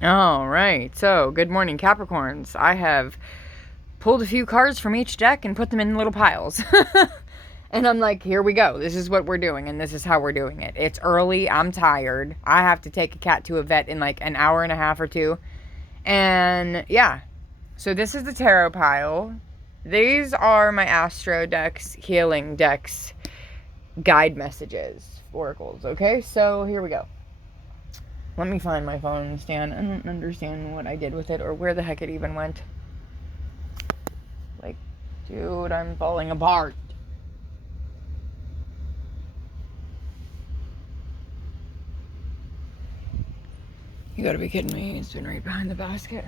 All right, so good morning, Capricorns. I have pulled a few cards from each deck and put them in little piles. And I'm like, here we go. This is what we're doing, and this is how we're doing it. It's early. I'm tired. I have to take a cat to a vet in like an hour and a half or two. And yeah, so this is the tarot pile. These are my Astro decks, healing decks, guide messages, oracles. Okay, so here we go. Let me find my phone stand. I don't understand what I did with it or where the heck it even went. Like, dude, I'm falling apart. You gotta be kidding me. It's been right behind the basket.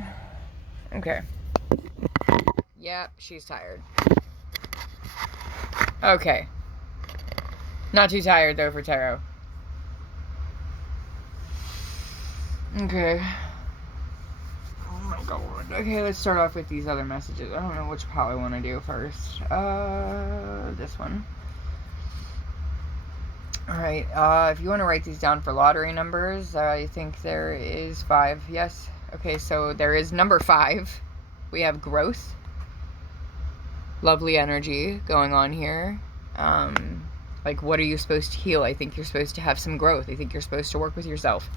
Okay. Yep, she's tired. Okay. Not too tired, though, for tarot. Okay. Oh my god. Okay, let's start off with these other messages. I don't know which pile I want to do first. This one. Alright, if you want to write these down for lottery numbers, I think there is 5. Yes. Okay, so there is number 5. We have growth. Lovely energy going on here. Like, what are you supposed to heal? I think you're supposed to have some growth. I think you're supposed to work with yourself.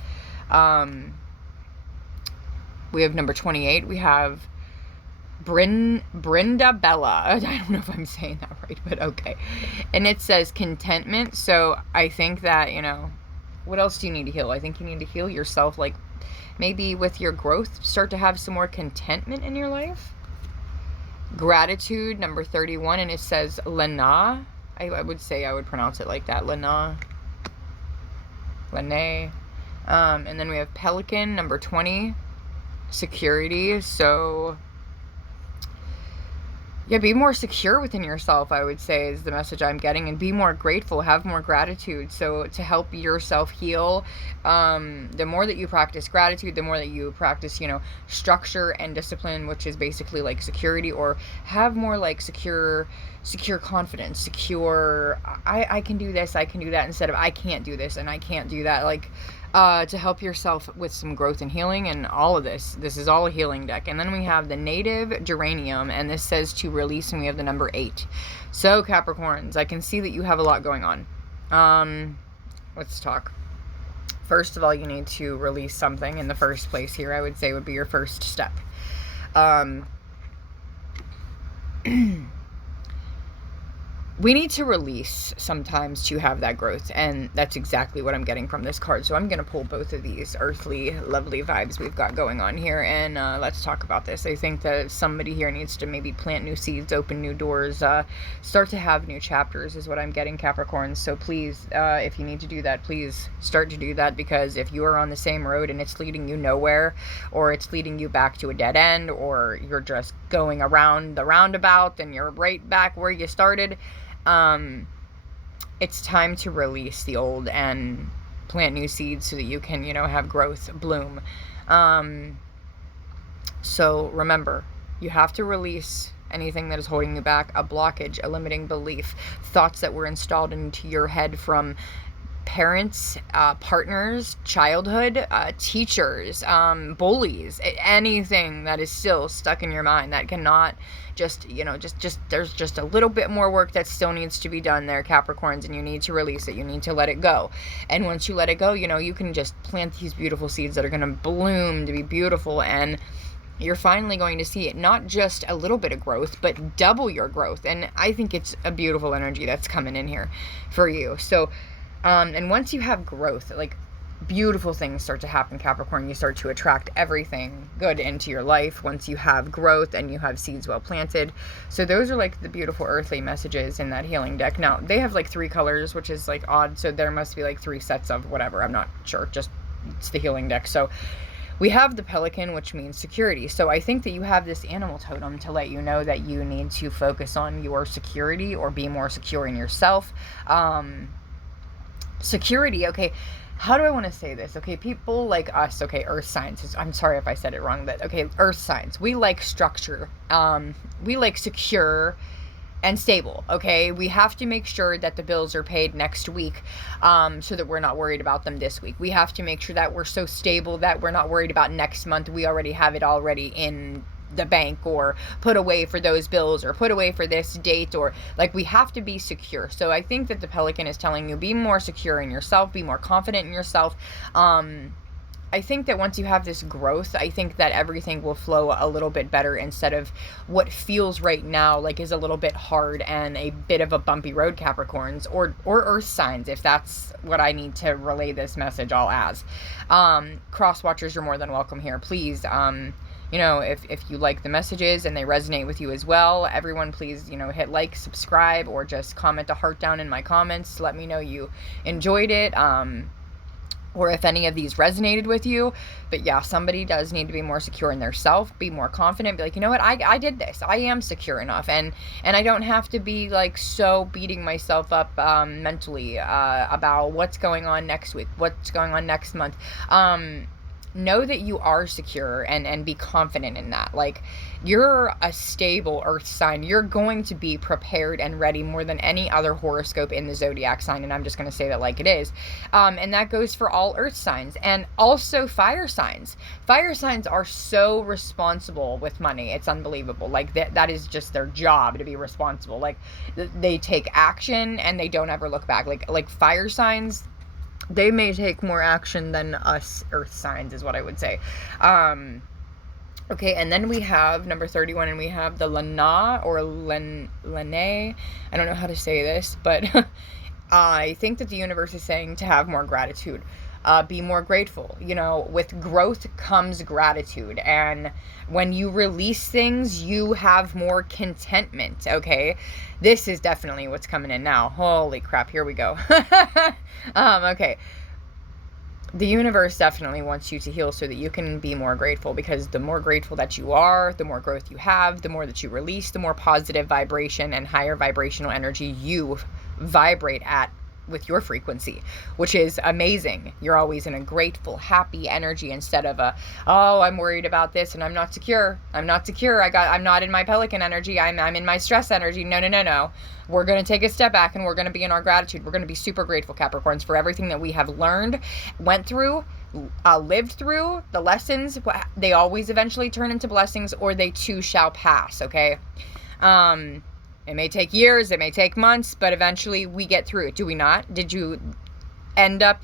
We have number 28. We have Brenda Bella. I don't know if I'm saying that right, but okay. And it says contentment. So I think that, what else do you need to heal? I think you need to heal yourself, like maybe with your growth, start to have some more contentment in your life. Gratitude, number 31, and it says Lena. I would pronounce it like that, Lena. Lene. And then we have Pelican, number 20. Security. So yeah, be more secure within yourself, I would say, is the message I'm getting, and be more grateful, have more gratitude. So to help yourself heal, the more that you practice gratitude, the more that you practice, structure and discipline, which is basically like security, or have more like secure confidence, secure, I can do this, I can do that, instead of I can't do this and I can't do that. Like, to help yourself with some growth and healing, and all of this. This is all a healing deck. And then we have the native geranium, and this says to release, and we have the number 8. So Capricorns, I can see that you have a lot going on. Let's talk. First of all, you need to release something in the first place here, I would say would be your first step. We need to release sometimes to have that growth, and that's exactly what I'm getting from this card. So I'm going to pull both of these earthly, lovely vibes we've got going on here, and let's talk about this. I think that somebody here needs to maybe plant new seeds, open new doors, start to have new chapters is what I'm getting, Capricorns. So please, if you need to do that, please start to do that, because if you are on the same road and it's leading you nowhere, or it's leading you back to a dead end, or you're just going around the roundabout and you're right back where you started, it's time to release the old and plant new seeds so that you can, have growth, bloom. So remember, you have to release anything that is holding you back, a blockage, a limiting belief, thoughts that were installed into your head from parents, partners, childhood, teachers, bullies, anything that is still stuck in your mind that cannot just there's just a little bit more work that still needs to be done there, Capricorns, and you need to release it. You need to let it go. And once you let it go, you can just plant these beautiful seeds that are going to bloom to be beautiful, and you're finally going to see it, not just a little bit of growth, but double your growth. And I think it's a beautiful energy that's coming in here for you. So and once you have growth, like, beautiful things start to happen, Capricorn. You start to attract everything good into your life once you have growth and you have seeds well planted. So those are like the beautiful earthly messages in that healing deck. Now, they have like 3 colors, which is like odd. So there must be like 3 sets of whatever. I'm not sure. Just, it's the healing deck. So we have the pelican, which means security. So I think that you have this animal totem to let you know that you need to focus on your security, or be more secure in yourself. Security, okay, how do I want to say this? Okay, people like us, okay, earth signs, I'm sorry if I said it wrong, but okay, earth signs, we like structure, we like secure and stable. Okay, we have to make sure that the bills are paid next week, so that we're not worried about them this week. We have to make sure that we're so stable that we're not worried about next month. We already have it already in the bank, or put away for those bills, or put away for this date, or like, we have to be secure. So I think that the Pelican is telling you, be more secure in yourself, be more confident in yourself. I think that once you have this growth, I think that everything will flow a little bit better, instead of what feels right now like is a little bit hard and a bit of a bumpy road, Capricorns, or earth signs, if that's what I need to relay this message all as. Cross watchers, you're more than welcome here. Please, you know, if you like the messages and they resonate with you as well, everyone please, you know, hit like, subscribe, or just comment a heart down in my comments to let me know you enjoyed it, or if any of these resonated with you. But yeah, somebody does need to be more secure in their self, be more confident, be like, you know what, I did this, I am secure enough, and I don't have to be like so beating myself up mentally about what's going on next week, what's going on next month. Know that you are secure, and be confident in that. Like, you're a stable earth sign. You're going to be prepared and ready more than any other horoscope in the zodiac sign. And I'm just going to say that like it is. And that goes for all earth signs, and also fire signs. Fire signs are so responsible with money. It's unbelievable. Like, that is just their job, to be responsible. Like, they take action and they don't ever look back. Like fire signs, they may take more action than us earth signs, is what I would say. Okay, and then we have number 31, and we have the Lana, or Lene. I don't know how to say this, but I think that the universe is saying to have more gratitude. Be more grateful. You know, with growth comes gratitude. And when you release things, you have more contentment, okay? This is definitely what's coming in now. Holy crap, here we go. Okay. The universe definitely wants you to heal so that you can be more grateful, because the more grateful that you are, the more growth you have, the more that you release, the more positive vibration and higher vibrational energy you vibrate at with your frequency, which is amazing. You're always in a grateful, happy energy, instead of a, oh, I'm worried about this and I'm not secure. I'm not in my Pelican energy. I'm in my stress energy. No. We're going to take a step back, and we're going to be in our gratitude. We're going to be super grateful, Capricorns, for everything that we have learned, went through, lived through. The lessons, they always eventually turn into blessings, or they too shall pass. Okay. It may take years, it may take months, but eventually we get through it. Do we not? Did you end up,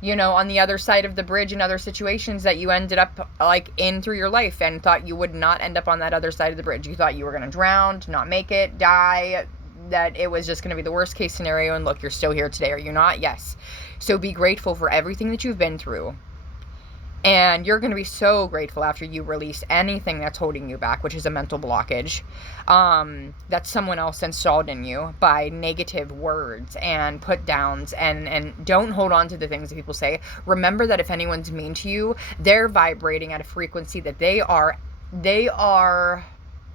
you know, on the other side of the bridge in other situations that you ended up like in through your life, and thought you would not end up on that other side of the bridge? You thought you were going to drown, not make it, die, that it was just going to be the worst case scenario, and look, you're still here today. Are you not? Yes. So be grateful for everything that you've been through. And you're going to be so grateful after you release anything that's holding you back, which is a mental blockage that someone else installed in you by negative words and put downs. And don't hold on to the things that people say. Remember that if anyone's mean to you, they're vibrating at a frequency that they are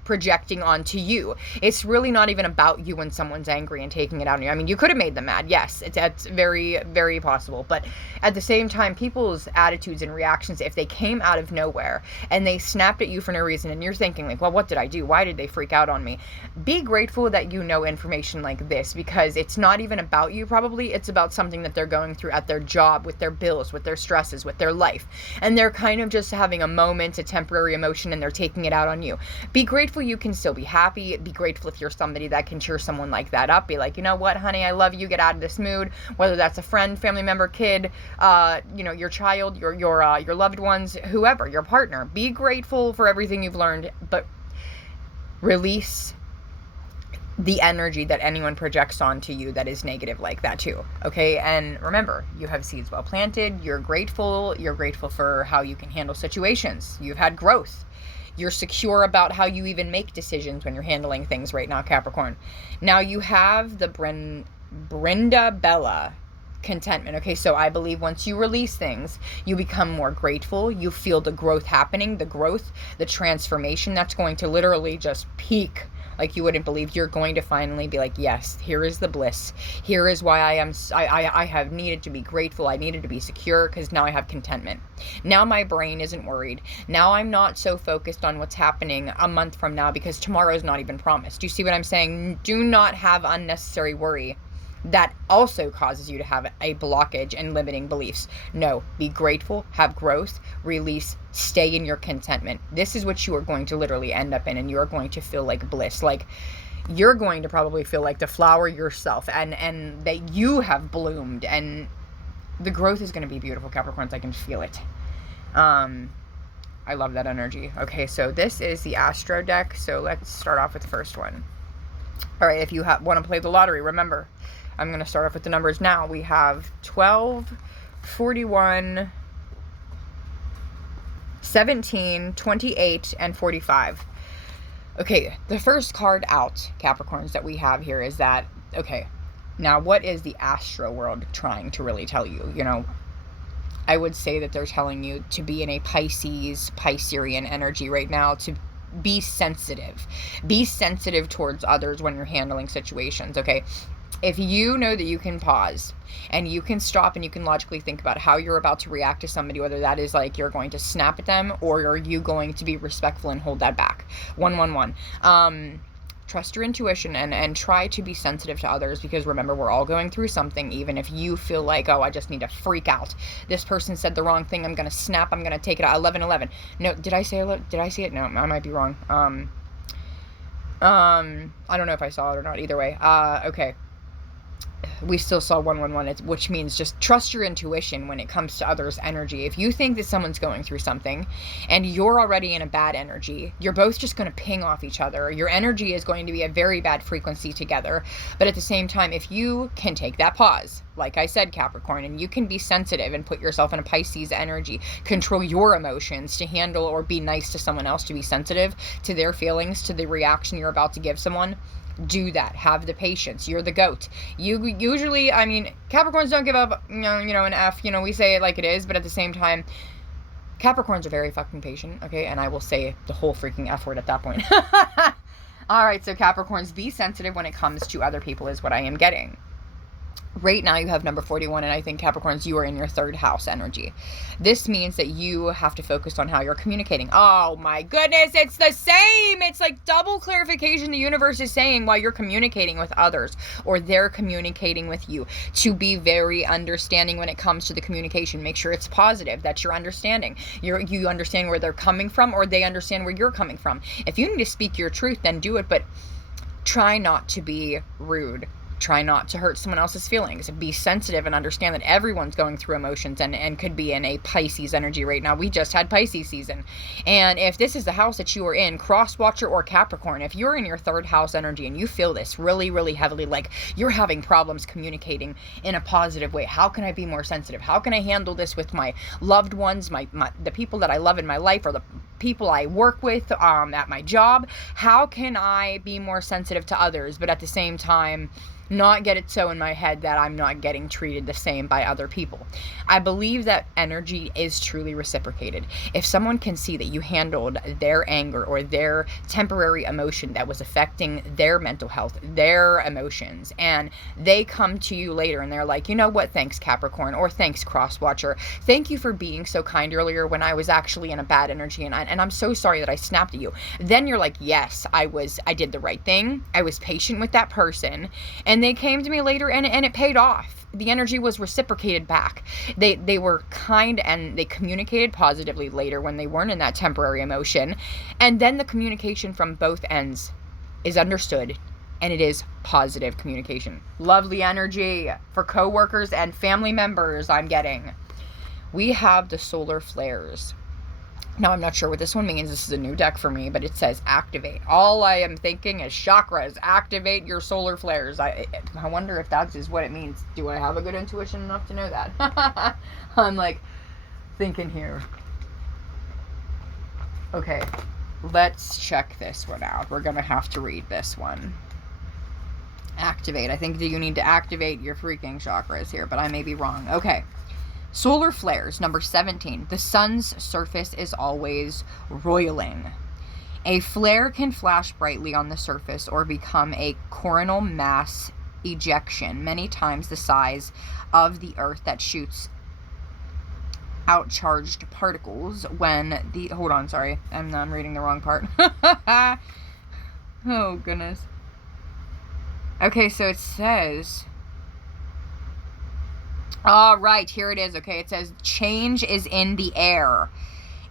projecting onto you. It's really not even about you when someone's angry and taking it out on you. I mean, you could have made them mad. Yes, that's very, very possible. But at the same time, people's attitudes and reactions, if they came out of nowhere and they snapped at you for no reason, and you're thinking like, well, what did I do? Why did they freak out on me? Be grateful that you know information like this, because it's not even about you. Probably it's about something that they're going through at their job, with their bills, with their stresses, with their life. And they're kind of just having a moment, a temporary emotion, and they're taking it out on you. Be grateful you can still be happy. Be grateful if you're somebody that can cheer someone like that up. Be like, you know what, honey, I love you. Get out of this mood. Whether that's a friend, family member, kid, you know, your child, your loved ones, whoever, your partner. Be grateful for everything you've learned, but release the energy that anyone projects onto you that is negative like that too. Okay. And remember, you have seeds well planted. You're grateful for how you can handle situations. You've had growth. You're secure about how you even make decisions when you're handling things right now, Capricorn. Now you have the Brenda Bella contentment. Okay, so I believe once you release things, you become more grateful. You feel the growth happening, the transformation that's going to literally just peak like you wouldn't believe. You're going to finally be like, yes, here is the bliss. Here is why I have needed to be grateful. I needed to be secure, because now I have contentment. Now my brain isn't worried. Now I'm not so focused on what's happening a month from now, because tomorrow is not even promised. Do you see what I'm saying? Do not have unnecessary worry that also causes you to have a blockage and limiting beliefs. No, be grateful, have growth, release, stay in your contentment. This is what you are going to literally end up in, and you are going to feel like bliss. Like, you're going to probably feel like the flower yourself, and that you have bloomed, and the growth is going to be beautiful, Capricorns. I can feel it. I love that energy. Okay, so this is the Astro deck. So let's start off with the first one. All right, if you want to play the lottery, remember, I'm going to start off with the numbers now. We have 12, 41, 17, 28, and 45. Okay, the first card out, Capricorns, that we have here is that, okay, now what is the astro world trying to really tell you? You know, I would say that they're telling you to be in a Piscean energy right now, to be sensitive. Be sensitive towards others when you're handling situations, okay? If you know that you can pause and you can stop and you can logically think about how you're about to react to somebody, whether that is like you're going to snap at them or are you going to be respectful and hold that back. 111. Trust your intuition and try to be sensitive to others, because remember, we're all going through something. Even if you feel like, oh, I just need to freak out. This person said the wrong thing. I'm going to snap. I'm going to take it out. 1111. No, did I say it? No, I might be wrong. I don't know if I saw it or not. Either way. Okay. We still saw 111, which means just trust your intuition when it comes to others' energy. If you think that someone's going through something and you're already in a bad energy, you're both just going to ping off each other. Your energy is going to be a very bad frequency together. But at the same time, if you can take that pause, like I said, Capricorn, and you can be sensitive and put yourself in a Pisces energy, control your emotions to handle or be nice to someone else, to be sensitive to their feelings, to the reaction you're about to give someone, do that. Have the patience. You're the goat. You usually, I mean, Capricorns don't give up, you know, an F, we say it like it is, but at the same time, Capricorns are very fucking patient, okay? And I will say the whole freaking F word at that point. All right, so Capricorns, be sensitive when it comes to other people is what I am getting. Right now you have number 41, and I think, Capricorns, you are in your third house energy. This means that you have to focus on how you're communicating. Oh my goodness, it's the same. It's like double clarification. The universe is saying while you're communicating with others or they're communicating with you, to be very understanding when it comes to the communication. Make sure it's positive, that you're understanding. You understand where they're coming from, or they understand where you're coming from. If you need to speak your truth, then do it, but try not to be rude. Try not to hurt someone else's feelings. Be sensitive and understand that everyone's going through emotions and could be in a Pisces energy right now. We just had Pisces season. And if this is the house that you are in, cross watcher or Capricorn, if you're in your third house energy and you feel this really, really heavily, like you're having problems communicating in a positive way, how can I be more sensitive? How can I handle this with my loved ones, the people that I love in my life, or the people I work with at my job? How can I be more sensitive to others, but at the same time not get it so in my head that I'm not getting treated the same by other people? I believe that energy is truly reciprocated. If someone can see that you handled their anger or their temporary emotion that was affecting their mental health, their emotions, and they come to you later and they're like, you know what, thanks Capricorn, or thanks Cross Watcher, thank you for being so kind earlier when I was actually in a bad energy, and I'm so sorry that I snapped at you. Then you're like, yes, I did the right thing. I was patient with that person, and they came to me later and it paid off. The energy was reciprocated back. They were kind and they communicated positively later when they weren't in that temporary emotion. And then the communication from both ends is understood, and it is positive communication. Lovely energy for coworkers and family members I'm getting. We have the solar flares. Now, I'm not sure what this one means. This is a new deck for me, but it says activate. All I am thinking is chakras. Activate your solar flares. I wonder if that is what it means. Do I have a good intuition enough to know that? I'm like thinking here. Okay, let's check this one out. We're going to have to read this one. Activate. I think that you need to activate your freaking chakras here, but I may be wrong. Okay. Solar flares, number 17. The sun's surface is always roiling. A flare can flash brightly on the surface or become a coronal mass ejection, many times the size of the Earth, that shoots out charged particles when the... Hold on, sorry. I'm reading the wrong part. Oh, goodness. Okay, so it says... All right, here it is. Okay, it says change is in the air.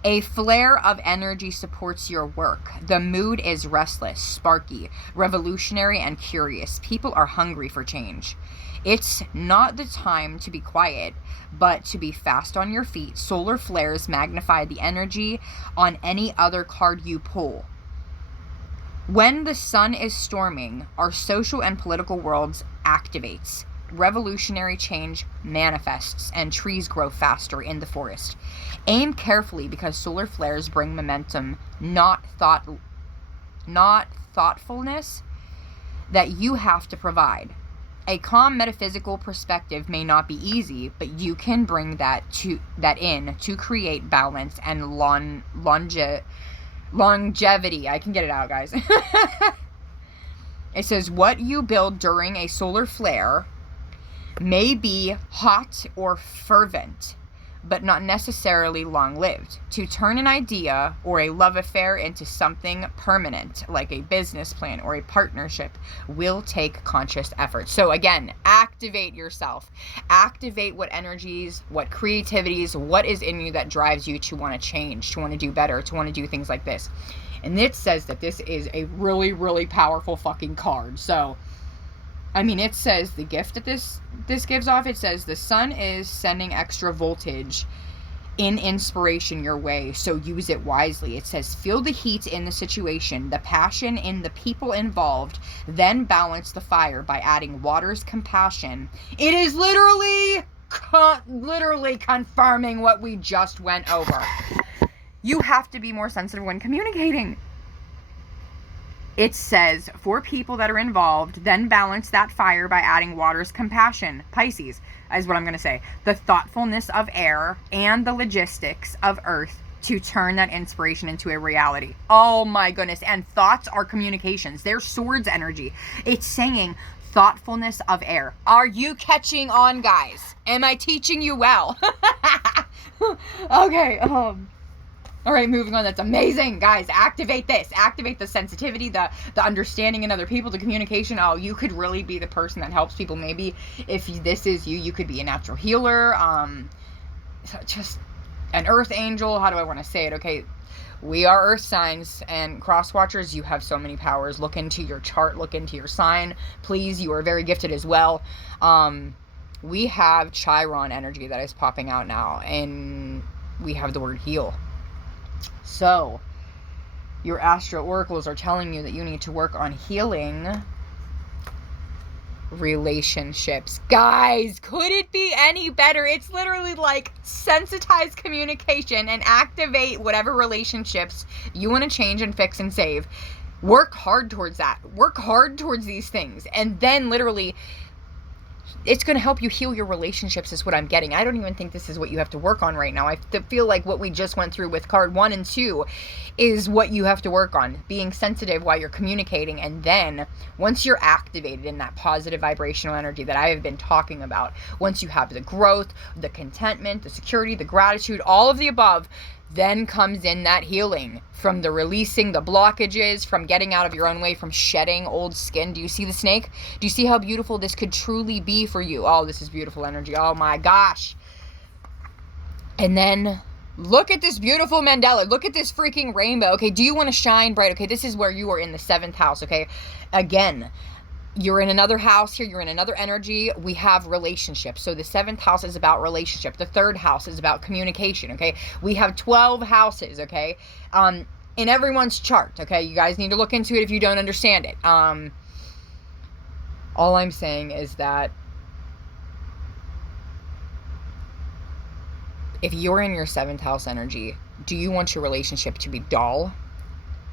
A flare of energy supports your work. The mood is restless, sparky, revolutionary, and curious. People are hungry for change. It's not the time to be quiet, but to be fast on your feet. Solar flares magnify the energy on any other card you pull. When the sun is storming, our social and political worlds activates. Revolutionary change manifests, and trees grow faster in the forest. Aim carefully, because solar flares bring momentum, not thoughtfulness that you have to provide. A calm metaphysical perspective may not be easy, but you can bring that in to create balance and longevity. I can get it out, guys. It says what you build during a solar flare may be hot or fervent, but not necessarily long-lived. To turn an idea or a love affair into something permanent, like a business plan or a partnership, will take conscious effort. So again, activate yourself. Activate what energies, what creativities, what is in you that drives you to want to change, to want to do better, to want to do things like this. And it says that this is a really, really powerful fucking card. So, I mean, it says the gift that this gives off, it says the sun is sending extra voltage in inspiration your way, so use it wisely. It says feel the heat in the situation, the passion in the people involved, then balance the fire by adding water's compassion. It is literally confirming what we just went over. You have to be more sensitive when communicating. It says, for people that are involved, then balance that fire by adding water's compassion. Pisces is what I'm going to say. The thoughtfulness of air and the logistics of earth to turn that inspiration into a reality. Oh my goodness. And thoughts are communications. They're swords energy. It's saying thoughtfulness of air. Are you catching on, guys? Am I teaching you well? Okay, all right, moving on. That's amazing, guys. Activate this. Activate the sensitivity, the understanding in other people, the communication. Oh, you could really be the person that helps people. Maybe if this is you, you could be a natural healer, just an earth angel. How do I want to say it? Okay, we are earth signs, and cross watchers, you have so many powers. Look into your chart. Look into your sign. Please, you are very gifted as well. We have Chiron energy that is popping out now, and we have the word heal. So, your astro oracles are telling you that you need to work on healing relationships. Guys, could it be any better? It's literally like sensitize communication and activate whatever relationships you want to change and fix and save. Work hard towards that. Work hard towards these things. And then literally, it's going to help you heal your relationships is what I'm getting. I don't even think this is what you have to work on right now. I feel like what we just went through with card 1 and 2 is what you have to work on. Being sensitive while you're communicating. And then once you're activated in that positive vibrational energy that I have been talking about, once you have the growth, the contentment, the security, the gratitude, all of the above, then comes in that healing from the releasing the blockages, from getting out of your own way, from shedding old skin. Do you see the snake? Do you see how beautiful this could truly be for you? Oh, this is beautiful energy. Oh my gosh. And then look at this beautiful mandala. Look at this freaking rainbow. Okay, do you want to shine bright? Okay, this is where you are in the 7th house. Okay, again, you're in another house here. You're in another energy. We have relationships. So the 7th house is about relationship. The 3rd house is about communication. Okay. We have 12 houses. Okay. In everyone's chart. Okay. You guys need to look into it if you don't understand it. All I'm saying is that if you're in your 7th house energy, do you want your relationship to be dull,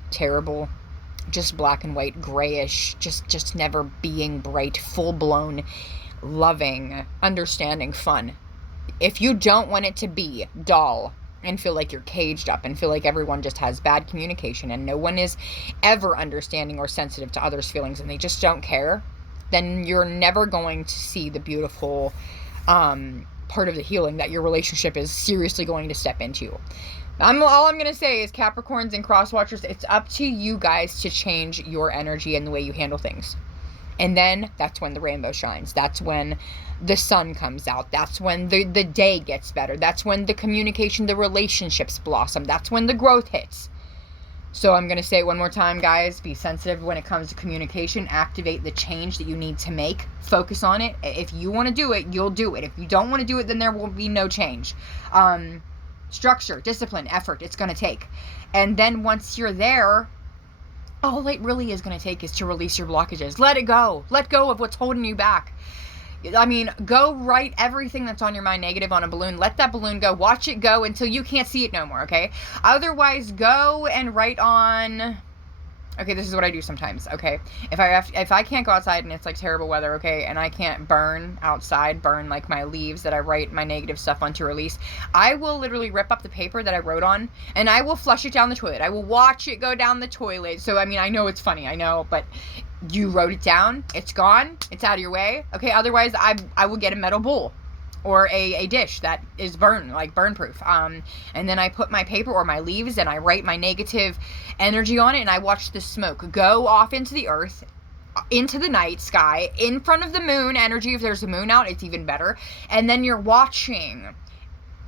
terrible, just black and white, grayish, just never being bright, full-blown, loving, understanding, fun? If you don't want it to be dull, and feel like you're caged up and feel like everyone just has bad communication and no one is ever understanding or sensitive to others' feelings and they just don't care, then you're never going to see the beautiful part of the healing that your relationship is seriously going to step into. All I'm going to say is, Capricorns and cross watchers, it's up to you guys to change your energy and the way you handle things. And then that's when the rainbow shines. That's when the sun comes out. That's when the day gets better. That's when the communication, the relationships blossom. That's when the growth hits. So I'm going to say it one more time, guys. Be sensitive when it comes to communication. Activate the change that you need to make. Focus on it. If you want to do it, you'll do it. If you don't want to do it, then there will be no change. Structure, discipline, effort, it's going to take. And then once you're there, all it really is going to take is to release your blockages. Let it go. Let go of what's holding you back. I mean, go write everything that's on your mind negative on a balloon. Let that balloon go. Watch it go until you can't see it no more, okay? Otherwise, go and write on... Okay, this is what I do sometimes, okay? If I can't go outside and it's like terrible weather, okay, and I can't burn outside, burn like my leaves that I write my negative stuff on to release, I will literally rip up the paper that I wrote on and I will flush it down the toilet. I will watch it go down the toilet. So, I mean, I know it's funny, I know, but you wrote it down, it's gone, it's out of your way, okay? Otherwise, I will get a metal bowl or a dish that is burn proof. And then I put my paper or my leaves and I write my negative energy on it and I watch the smoke go off into the earth, into the night sky, in front of the moon energy. If there's a moon out, it's even better. And then you're watching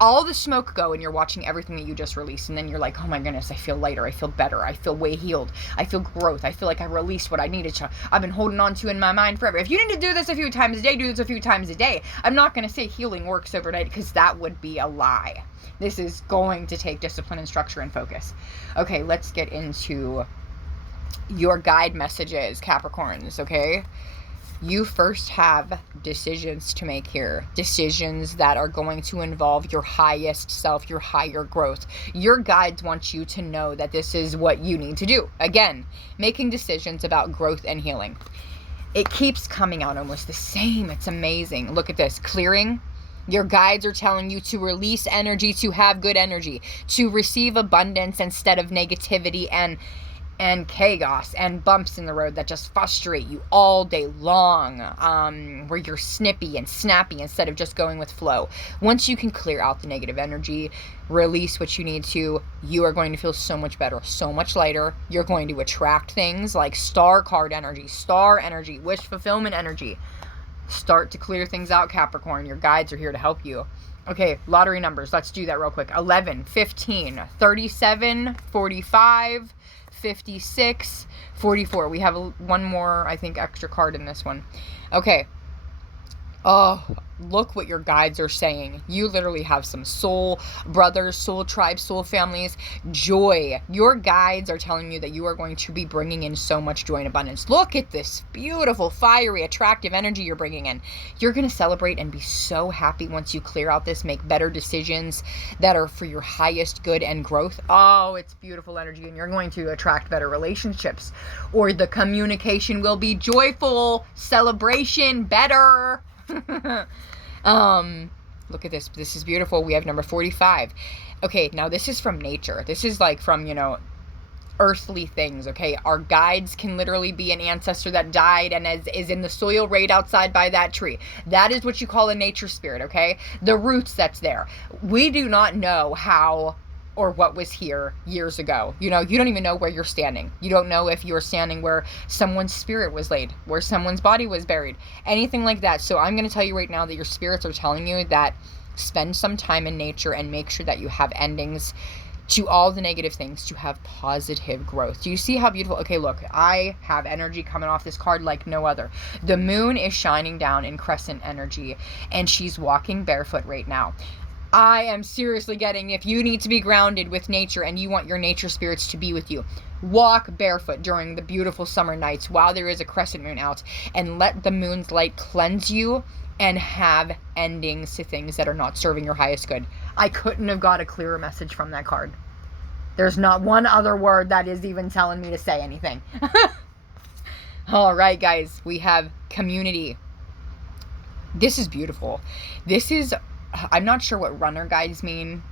all the smoke go and you're watching everything that you just released. And then you're like, oh my goodness, I feel lighter. I feel better. I feel way healed. I feel growth. I feel like I released what I needed to. I've been holding on to in my mind forever. If you need to do this a few times a day, do this a few times a day. I'm not going to say healing works overnight because that would be a lie. This is going to take discipline and structure and focus. Okay, let's get into your guide messages, Capricorns, okay? You first have decisions to make here. Decisions that are going to involve your highest self, your higher growth. Your guides want you to know that this is what you need to do. Again, making decisions about growth and healing. It keeps coming out almost the same. It's amazing. Look at this. Clearing. Your guides are telling you to release energy, to have good energy, to receive abundance instead of negativity and chaos and bumps in the road that just frustrate you all day long, where you're snippy and snappy instead of just going with flow. Once you can clear out the negative energy, release what you need to, you are going to feel so much better, so much lighter. You're going to attract things like star card energy, star energy, wish fulfillment energy. Start to clear things out, Capricorn. Your guides are here to help you. Okay, lottery numbers. Let's do that real quick. 11, 15, 37, 45, 56, 44. We have one more, I think, extra card in this one. Okay. Oh, look what your guides are saying. You literally have some soul brothers, soul tribes, soul families, joy. Your guides are telling you that you are going to be bringing in so much joy and abundance. Look at this beautiful, fiery, attractive energy you're bringing in. You're going to celebrate and be so happy once you clear out this, make better decisions that are for your highest good and growth. Oh, it's beautiful energy, and you're going to attract better relationships, or the communication will be joyful, celebration, better. Look at this. This is beautiful. We have number 45. Okay, now this is from nature. This is like from, earthly things, okay? Our guides can literally be an ancestor that died and is in the soil right outside by that tree. That is what you call a nature spirit, okay? The roots that's there. We do not know how or what was here years ago. You don't even know where you're standing. You don't know if you're standing where someone's spirit was laid, where someone's body was buried, anything like that. So I'm going to tell you right now that your spirits are telling you that spend some time in nature and make sure that you have endings to all the negative things to have positive growth. Do you see how beautiful? Okay, look, I have energy coming off this card like no other. The moon is shining down in crescent energy and she's walking barefoot right now. I am seriously getting, if you need to be grounded with nature and you want your nature spirits to be with you, walk barefoot during the beautiful summer nights while there is a crescent moon out and let the moon's light cleanse you and have endings to things that are not serving your highest good. I couldn't have got a clearer message from that card. There's not one other word that is even telling me to say anything. All right, guys, we have community. This is beautiful. This is... I'm not sure what runner guides mean.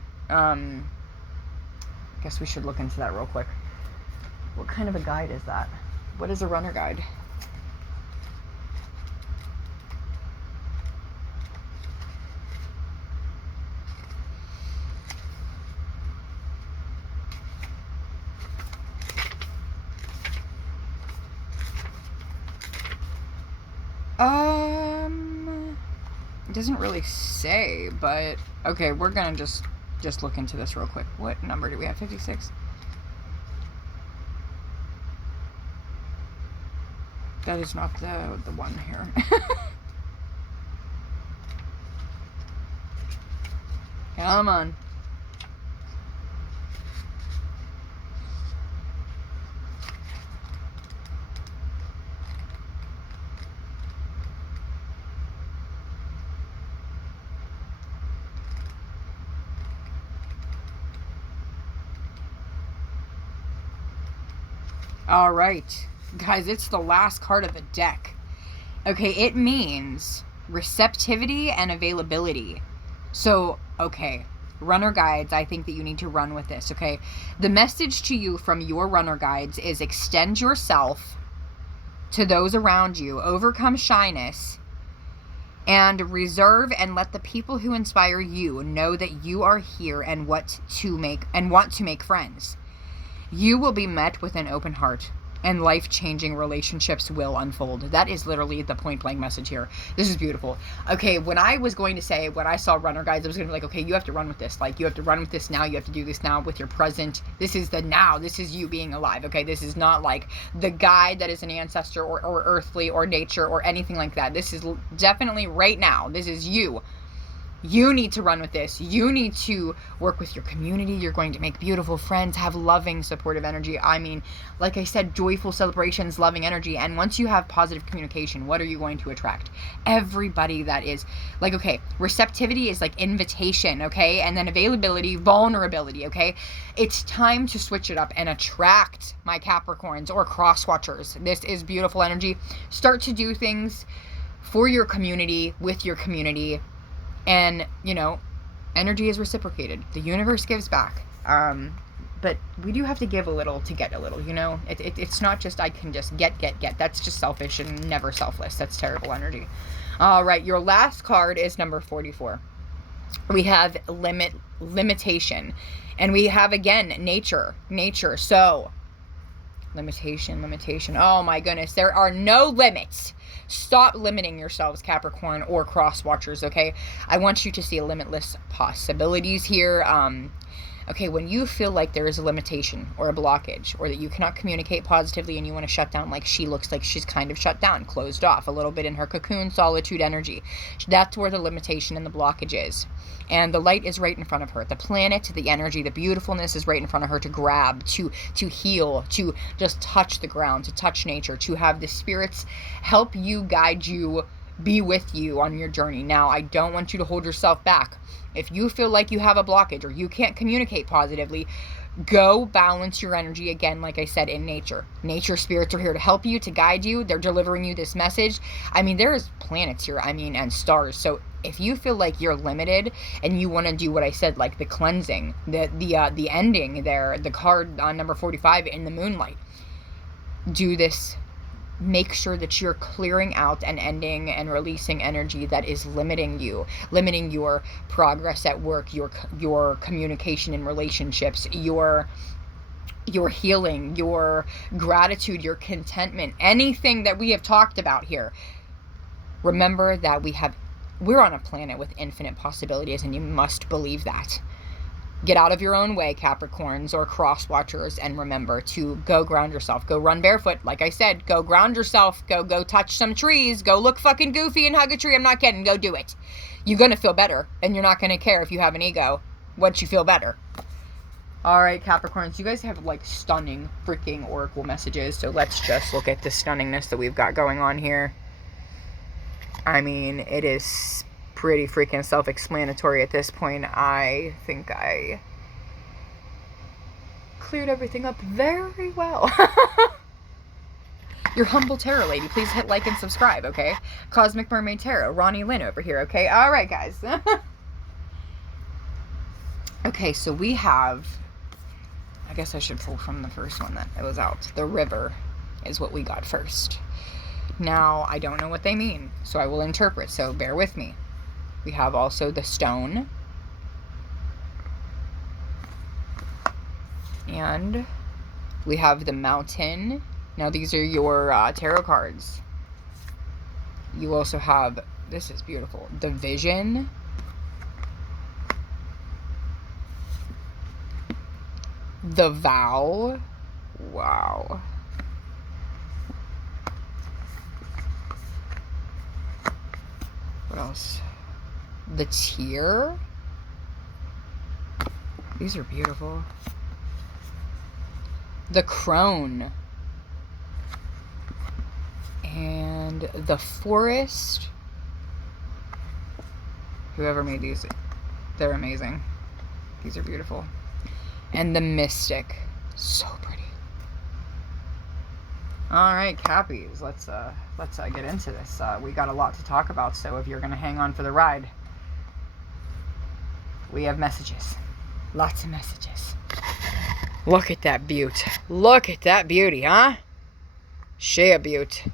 Guess we should look into that real quick. What kind of a guide is that? What is a runner guide? It doesn't really say, but okay, we're gonna just look into this real quick. What number do we have? 56? That is not the one here. Come on. All right, guys, it's the last card of the deck. Okay, it means receptivity and availability. So, okay, runner guides, I think that you need to run with this, okay? The message to you from your runner guides is extend yourself to those around you, overcome shyness, and reserve and let the people who inspire you know that you are here and want to make friends. You will be met with an open heart, and life-changing relationships will unfold. That is literally the point-blank message here. This is beautiful. Okay, when I was going to say, when I saw runner guides, I was going to be like, okay, you have to run with this. Like, you have to run with this now. You have to do this now with your present. This is the now. This is you being alive, okay? This is not like the guide that is an ancestor or earthly or nature or anything like that. This is definitely right now. This is you. You need to run with this. You need to work with your community. You're going to make beautiful friends, have loving, supportive energy. I mean, like I said, joyful celebrations, loving energy. And once you have positive communication, what are you going to attract? Everybody that is like, okay, receptivity is like invitation, okay? And then availability, vulnerability, okay? It's time to switch it up and attract my Capricorns or cross watchers. This is beautiful energy. Start to do things for your community, with your community. And, you know, energy is reciprocated. The universe gives back. But we do have to give a little to get a little, you know? It's not just I can just get. That's just selfish and never selfless. That's terrible energy. All right, your last card is number 44. We have limitation. And we have, again, nature. So, limitation. Oh, my goodness. There are no limits. Stop limiting yourselves, Capricorn or cross watchers, okay? I want you to see limitless possibilities here. Okay, when you feel like there is a limitation or a blockage or that you cannot communicate positively and you want to shut down, like she looks like she's kind of shut down, closed off a little bit in her cocoon, solitude energy. That's where the limitation and the blockage is. And the light is right in front of her. The planet, the energy, the beautifulness is right in front of her to grab, to heal, to just touch the ground, to touch nature, to have the spirits help you, guide you, be with you on your journey. Now, I don't want you to hold yourself back. If you feel like you have a blockage or you can't communicate positively, go balance your energy again, like I said, in nature. Nature spirits are here to help you, to guide you. They're delivering you this message. I mean, there's planets here, and stars. So if you feel like you're limited and you want to do what I said, like the cleansing, the ending there, the card on number 45 in the moonlight, do this. Make sure that you're clearing out and ending and releasing energy that is limiting you, limiting your progress at work, your communication in relationships, your healing, your gratitude, your contentment, anything that we have talked about here. Remember that we're on a planet with infinite possibilities, and you must believe that. Get out of your own way, Capricorns or cross watchers, and remember to go ground yourself. Go run barefoot. Like I said, go ground yourself. Go touch some trees. Go look fucking goofy and hug a tree. I'm not kidding. Go do it. You're going to feel better, and you're not going to care if you have an ego once you feel better. All right, Capricorns, you guys have like stunning freaking oracle messages, so let's just look at the stunningness that we've got going on here. I mean, it is pretty freaking self-explanatory at this point. I think I cleared everything up very well. Your humble tarot lady. Please hit like and subscribe, okay? Cosmic Mermaid Tarot. Ronnie Lynn over here, okay? All right, guys. Okay, so we have, I guess I should pull from the first one that it was out. The river is what we got first. Now, I don't know what they mean, so I will interpret, so bear with me. We have also the stone. And we have the mountain. Now, these are your tarot cards. You also have, this is beautiful, the vision. The vow. Wow. What else? The tear. These are beautiful. The crone. And the forest. Whoever made these, they're amazing. These are beautiful. And the mystic. So pretty. All right, Cappies, let's get into this. We got a lot to talk about, so if you're gonna hang on for the ride, we have messages. Lots of messages. Look at that beaut. Look at that beauty, huh? She a beaut.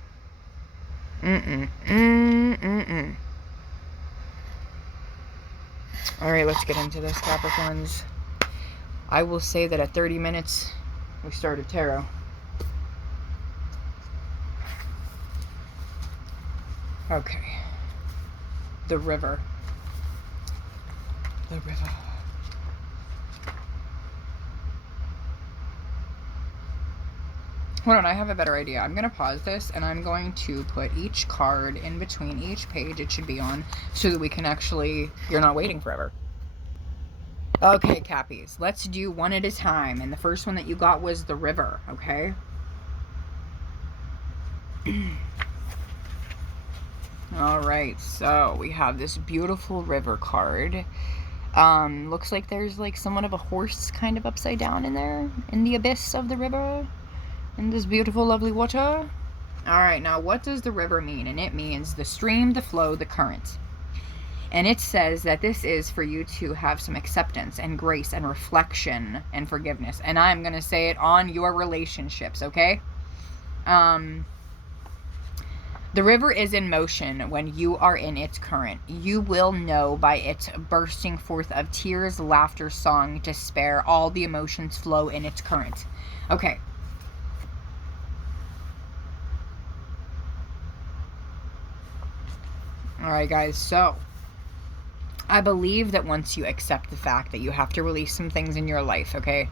All right, let's get into this, Capricorns. I will say that at 30 minutes, we started tarot. Okay. The river. The river. Hold on, I have a better idea. I'm going to pause this and I'm going to put each card in between each page it should be on so that we can actually, you're not waiting forever. Okay, Cappies, let's do one at a time. And the first one that you got was the river, okay? All right, so we have this beautiful river card. Looks like there's like somewhat of a horse kind of upside down in there, in the abyss of the river, in this beautiful, lovely water. All right, now what does the river mean? And it means the stream, the flow, the current. And it says that this is for you to have some acceptance and grace and reflection and forgiveness. And I'm going to say it on your relationships, okay? The river is in motion when you are in its current. You will know by its bursting forth of tears, laughter, song, despair. All the emotions flow in its current. Okay. All right, guys. So, I believe that once you accept the fact that you have to release some things in your life, okay?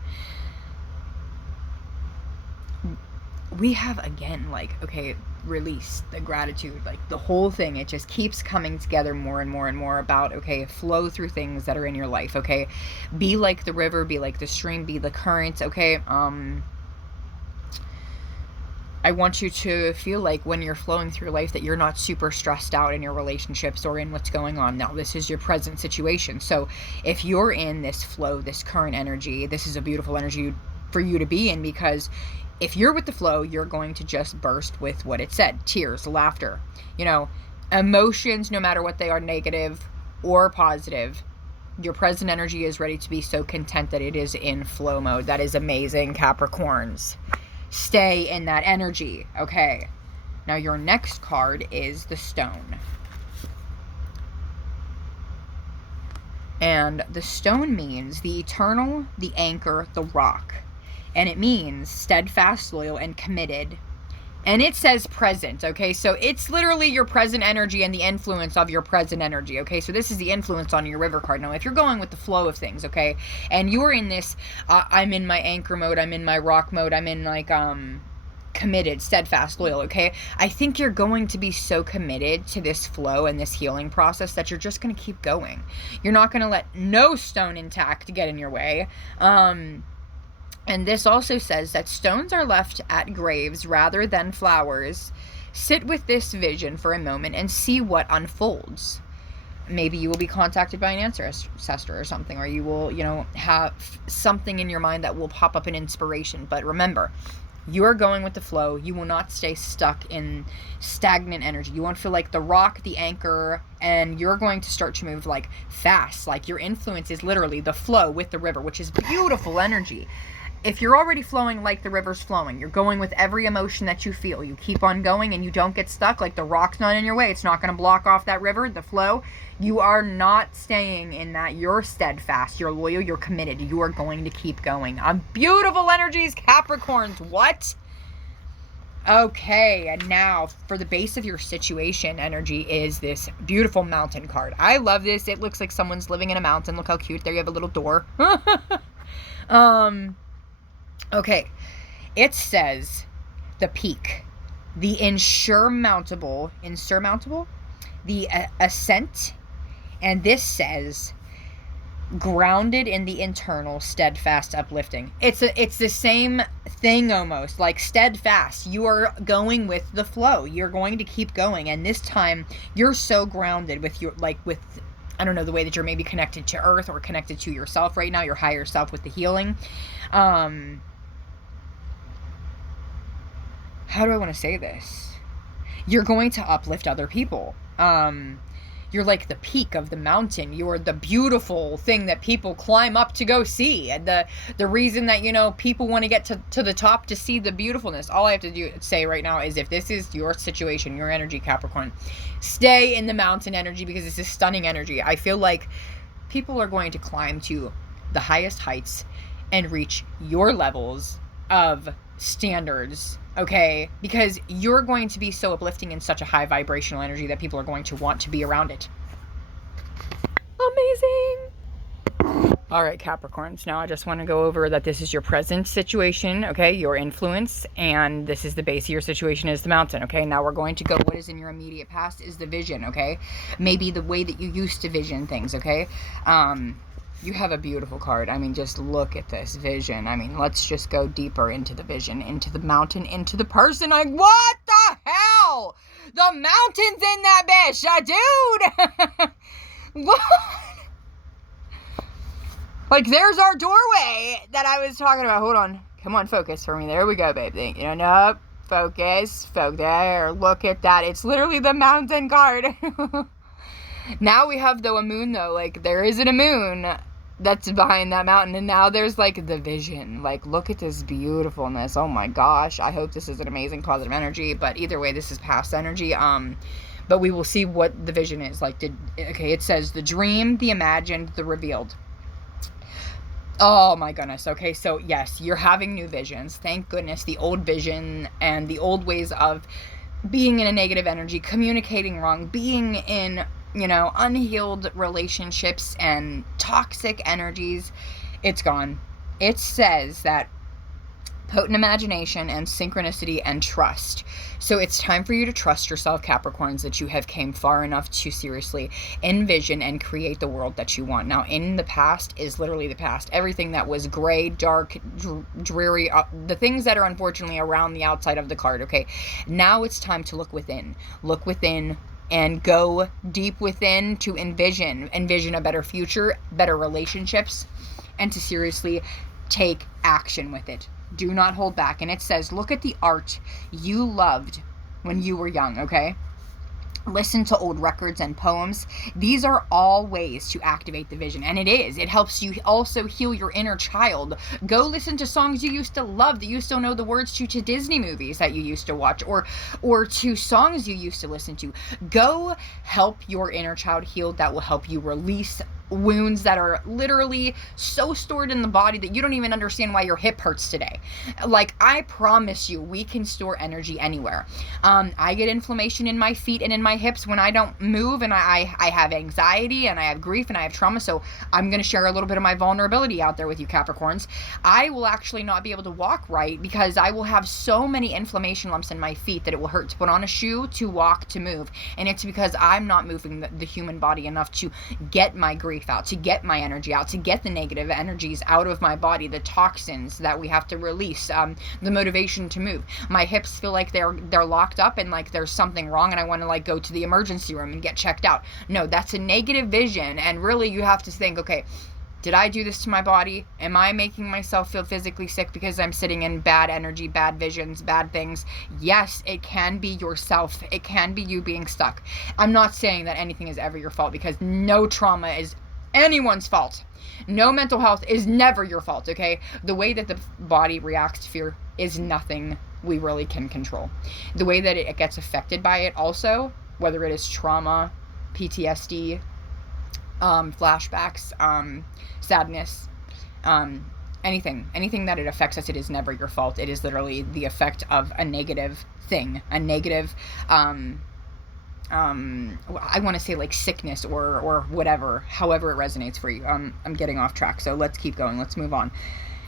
We have, again, like, okay, release, the gratitude, like the whole thing, it just keeps coming together more and more and more about, okay, flow through things that are in your life, okay? Be like the river, be like the stream, be the current, okay? I want you to feel like when you're flowing through life that you're not super stressed out in your relationships or in what's going on. Now, this is your present situation. So if you're in this flow, this current energy, this is a beautiful energy for you to be in, because if you're with the flow, you're going to just burst with what it said. Tears, laughter, you know, emotions, no matter what they are, negative or positive. Your present energy is ready to be so content that it is in flow mode. That is amazing, Capricorns. Stay in that energy, okay? Now, your next card is the stone. And the stone means the eternal, the anchor, the rock. And it means steadfast, loyal, and committed. And it says present, okay? So it's literally your present energy and the influence of your present energy, okay? So this is the influence on your river card. Now, if you're going with the flow of things, okay, and you're in this, I'm in my anchor mode, I'm in my rock mode, I'm in like, committed, steadfast, loyal, okay? I think you're going to be so committed to this flow and this healing process that you're just going to keep going. You're not going to let no stone intact get in your way. And this also says that stones are left at graves rather than flowers. Sit with this vision for a moment and see what unfolds. Maybe you will be contacted by an ancestor or something, or you will, you know, have something in your mind that will pop up an inspiration. But remember, You are going with the flow. You will not stay stuck in stagnant energy. You won't feel like the rock, the anchor, and you're going to start to move like fast. Like your influence is literally the flow with the river, which is beautiful energy. If you're already flowing like the river's flowing, you're going with every emotion that you feel. You keep on going and you don't get stuck. Like the rock's not in your way. It's not going to block off that river, the flow. You are not staying in that. You're steadfast. You're loyal. You're committed. You are going to keep going. Beautiful energies, Capricorns. What? Okay, and now for the base of your situation energy is this beautiful mountain card. I love this. It looks like someone's living in a mountain. Look how cute. There you have a little door. Okay, it says the peak, the insurmountable, the ascent, and this says grounded in the internal, steadfast, uplifting. It's the same thing almost, like steadfast. You are going with the flow. You're going to keep going, and this time you're so grounded with your, like with, I don't know, the way that you're maybe connected to earth or connected to yourself right now, your higher self with the healing. How do I want to say this? You're going to uplift other people. You're like the peak of the mountain. You're the beautiful thing that people climb up to go see. And the reason that, you know, people want to get to the top to see the beautifulness. All I have to say right now is if this is your situation, your energy, Capricorn, stay in the mountain energy because this is stunning energy. I feel like people are going to climb to the highest heights and reach your levels of standards, okay? Because you're going to be so uplifting in such a high vibrational energy that people are going to want to be around it. Amazing. All right, Capricorns. Now I just want to go over that this is your present situation, okay? Your influence, and this is the base of your situation is the mountain, okay? Now we're going to go, what is in your immediate past is the vision, okay? Maybe the way that you used to vision things, okay? You have a beautiful card. I mean, just look at this vision. I mean, let's just go deeper into the vision, into the mountain, into the person. Like, what the hell? The mountain's in that bitch, dude. What? Like, there's our doorway that I was talking about. Hold on. Come on, focus for me. There we go, babe. You know, nope. Focus. There. Look at that. It's literally the mountain card. Now we have, though, a moon, though. Like, there isn't a moon that's behind that mountain. And now there's, like, the vision. Like, look at this beautifulness. Oh, my gosh. I hope this is an amazing positive energy. But either way, this is past energy. But we will see what the vision is. Like, okay, it says the dream, the imagined, the revealed. Oh, my goodness. Okay, so, yes, you're having new visions. Thank goodness. The old vision and the old ways of being in a negative energy, communicating wrong, being in, you know, unhealed relationships and toxic energies, it's gone. It says that potent imagination and synchronicity and trust. So it's time for you to trust yourself, Capricorns, that you have came far enough to seriously envision and create the world that you want. Now, in the past is literally the past. Everything that was gray, dark, dreary, the things that are unfortunately around the outside of the card, okay? Now it's time to look within. Look within and go deep within to envision a better future, better relationships, and to seriously take action with it. Do not hold back. And it says, look at the art you loved when you were young, okay? Listen to old records and poems. These are all ways to activate the vision. And it is. It helps you also heal your inner child. Go listen to songs you used to love that you still know the words to Disney movies that you used to watch, or to songs you used to listen to. Go help your inner child heal. That will help you release wounds that are literally so stored in the body that you don't even understand why your hip hurts today. Like, I promise you, we can store energy anywhere. I get inflammation in my feet and in my hips when I don't move, and I have anxiety and I have grief and I have trauma. So I'm going to share a little bit of my vulnerability out there with you, Capricorns. I will actually not be able to walk right because I will have so many inflammation lumps in my feet that it will hurt to put on a shoe, to walk, to move. And it's because I'm not moving the human body enough to get my grief out, to get my energy out, to get the negative energies out of my body, the toxins that we have to release, the motivation to move. My hips feel like they're locked up and like there's something wrong and I want to like go to the emergency room and get checked out. No, that's a negative vision. And really you have to think, okay, Did I do this to my body? Am I making myself feel physically sick because I'm sitting in bad energy, bad visions, bad things? Yes, it can be yourself. It can be you being stuck. I'm not saying that anything is ever your fault, because no trauma is anyone's fault. No mental health is never your fault, okay? The way that the body reacts to fear is nothing we really can control. The way that it gets affected by it also, whether it is trauma, PTSD, flashbacks, sadness, anything that it affects us, it is never your fault. It is literally the effect of a negative thing, a negative, I want to say like sickness or whatever, however it resonates for you. I'm getting off track, so let's keep going. Let's move on.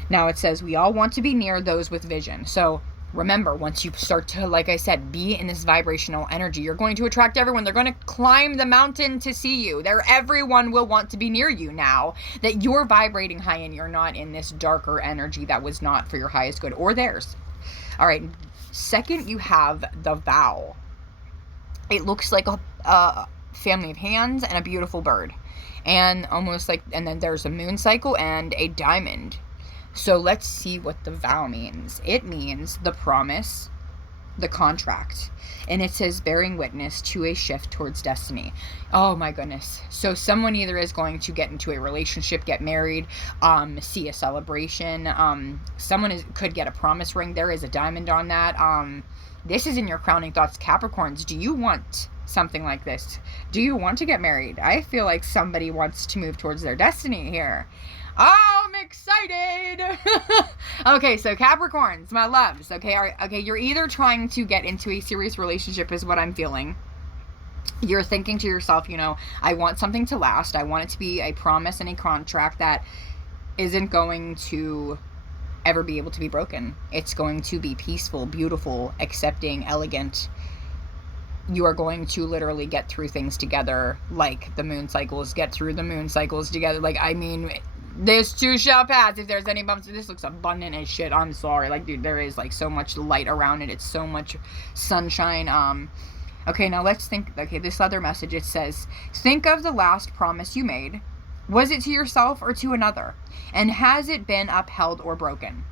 Now it says, we all want to be near those with vision. So remember, once you start to, like I said, be in this vibrational energy, you're going to attract everyone. They're going to climb the mountain to see you. Everyone will want to be near you now that you're vibrating high and you're not in this darker energy that was not for your highest good or theirs. All right. Second, you have the vow. It looks like a family of hands and a beautiful bird. And almost like, and then there's a moon cycle and a diamond. So let's see what the vow means. It means the promise, the contract. And it says bearing witness to a shift towards destiny. Oh my goodness. So someone either is going to get into a relationship, get married, see a celebration. Someone could get a promise ring. There is a diamond on that. This is in your crowning thoughts, Capricorns. Do you want something like this? Do you want to get married? I feel like somebody wants to move towards their destiny here. Oh, I'm excited. Okay, so Capricorns, my loves, okay, you're either trying to get into a serious relationship is what I'm feeling. You're thinking to yourself, I want something to last. I want it to be a promise and a contract that isn't going to ever be able to be broken. It's going to be peaceful, beautiful, accepting, elegant. You are going to literally get through things together, like the moon cycles get through the moon cycles together. Like, I mean, this too shall pass. If there's any bumps, this looks abundant as shit. I'm sorry. Like, dude, there is like so much light around it. It's so much sunshine. Okay, now let's think. Okay, this other message, it says, think of the last promise you made. Was it to yourself or to another? And has it been upheld or broken?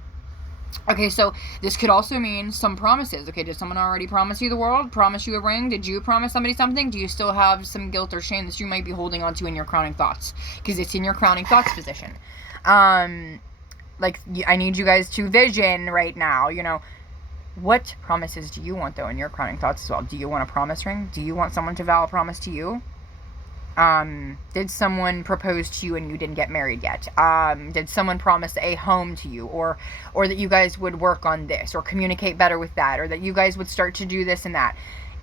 Okay, so this could also mean some promises. Okay, did someone already promise you the world? Promise you a ring? Did you promise somebody something? Do you still have some guilt or shame that you might be holding on to in your crowning thoughts? Because it's in your crowning thoughts position. Like, I need you guys to vision right now, what promises do you want, though, in your crowning thoughts as well? Do you want a promise ring? Do you want someone to vow a promise to you? Did someone propose to you and you didn't get married yet? Did someone promise a home to you, or that you guys would work on this or communicate better with that, or that you guys would start to do this and that?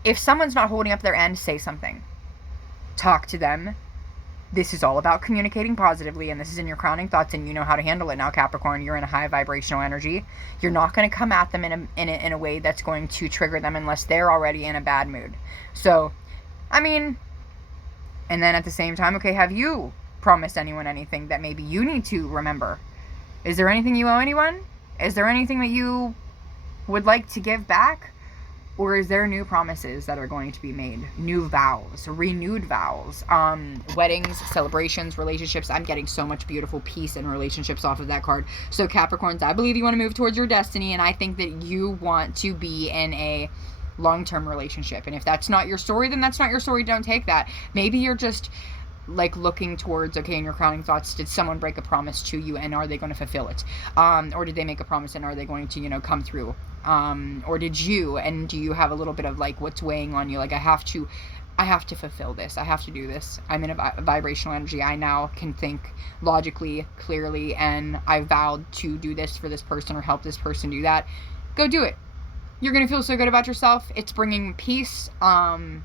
If someone's not holding up their end, say something. Talk to them. This is all about communicating positively, and this is in your crowning thoughts, and you know how to handle it now, Capricorn. You're in a high vibrational energy. You're not going to come at them in a way that's going to trigger them unless they're already in a bad mood. So, I mean, and then at the same time, okay, have you promised anyone anything that maybe you need to remember? Is there anything you owe anyone? Is there anything that you would like to give back? Or is there new promises that are going to be made? New vows, renewed vows, weddings, celebrations, relationships. I'm getting so much beautiful peace and relationships off of that card. So Capricorns, I believe you want to move towards your destiny, and I think that you want to be in a long-term relationship. And if that's not your story, then that's not your story. Don't take that. Maybe you're just like looking towards, okay, in your crowning thoughts, did someone break a promise to you, and are they going to fulfill it? Or did they make a promise, and are they going to, come through? Or did you, and do you have a little bit of like what's weighing on you? Like, I have to fulfill this. I have to do this. I'm in a vibrational energy. I now can think logically, clearly, and I vowed to do this for this person or help this person do that. Go do it. You're going to feel so good about yourself. It's bringing peace. And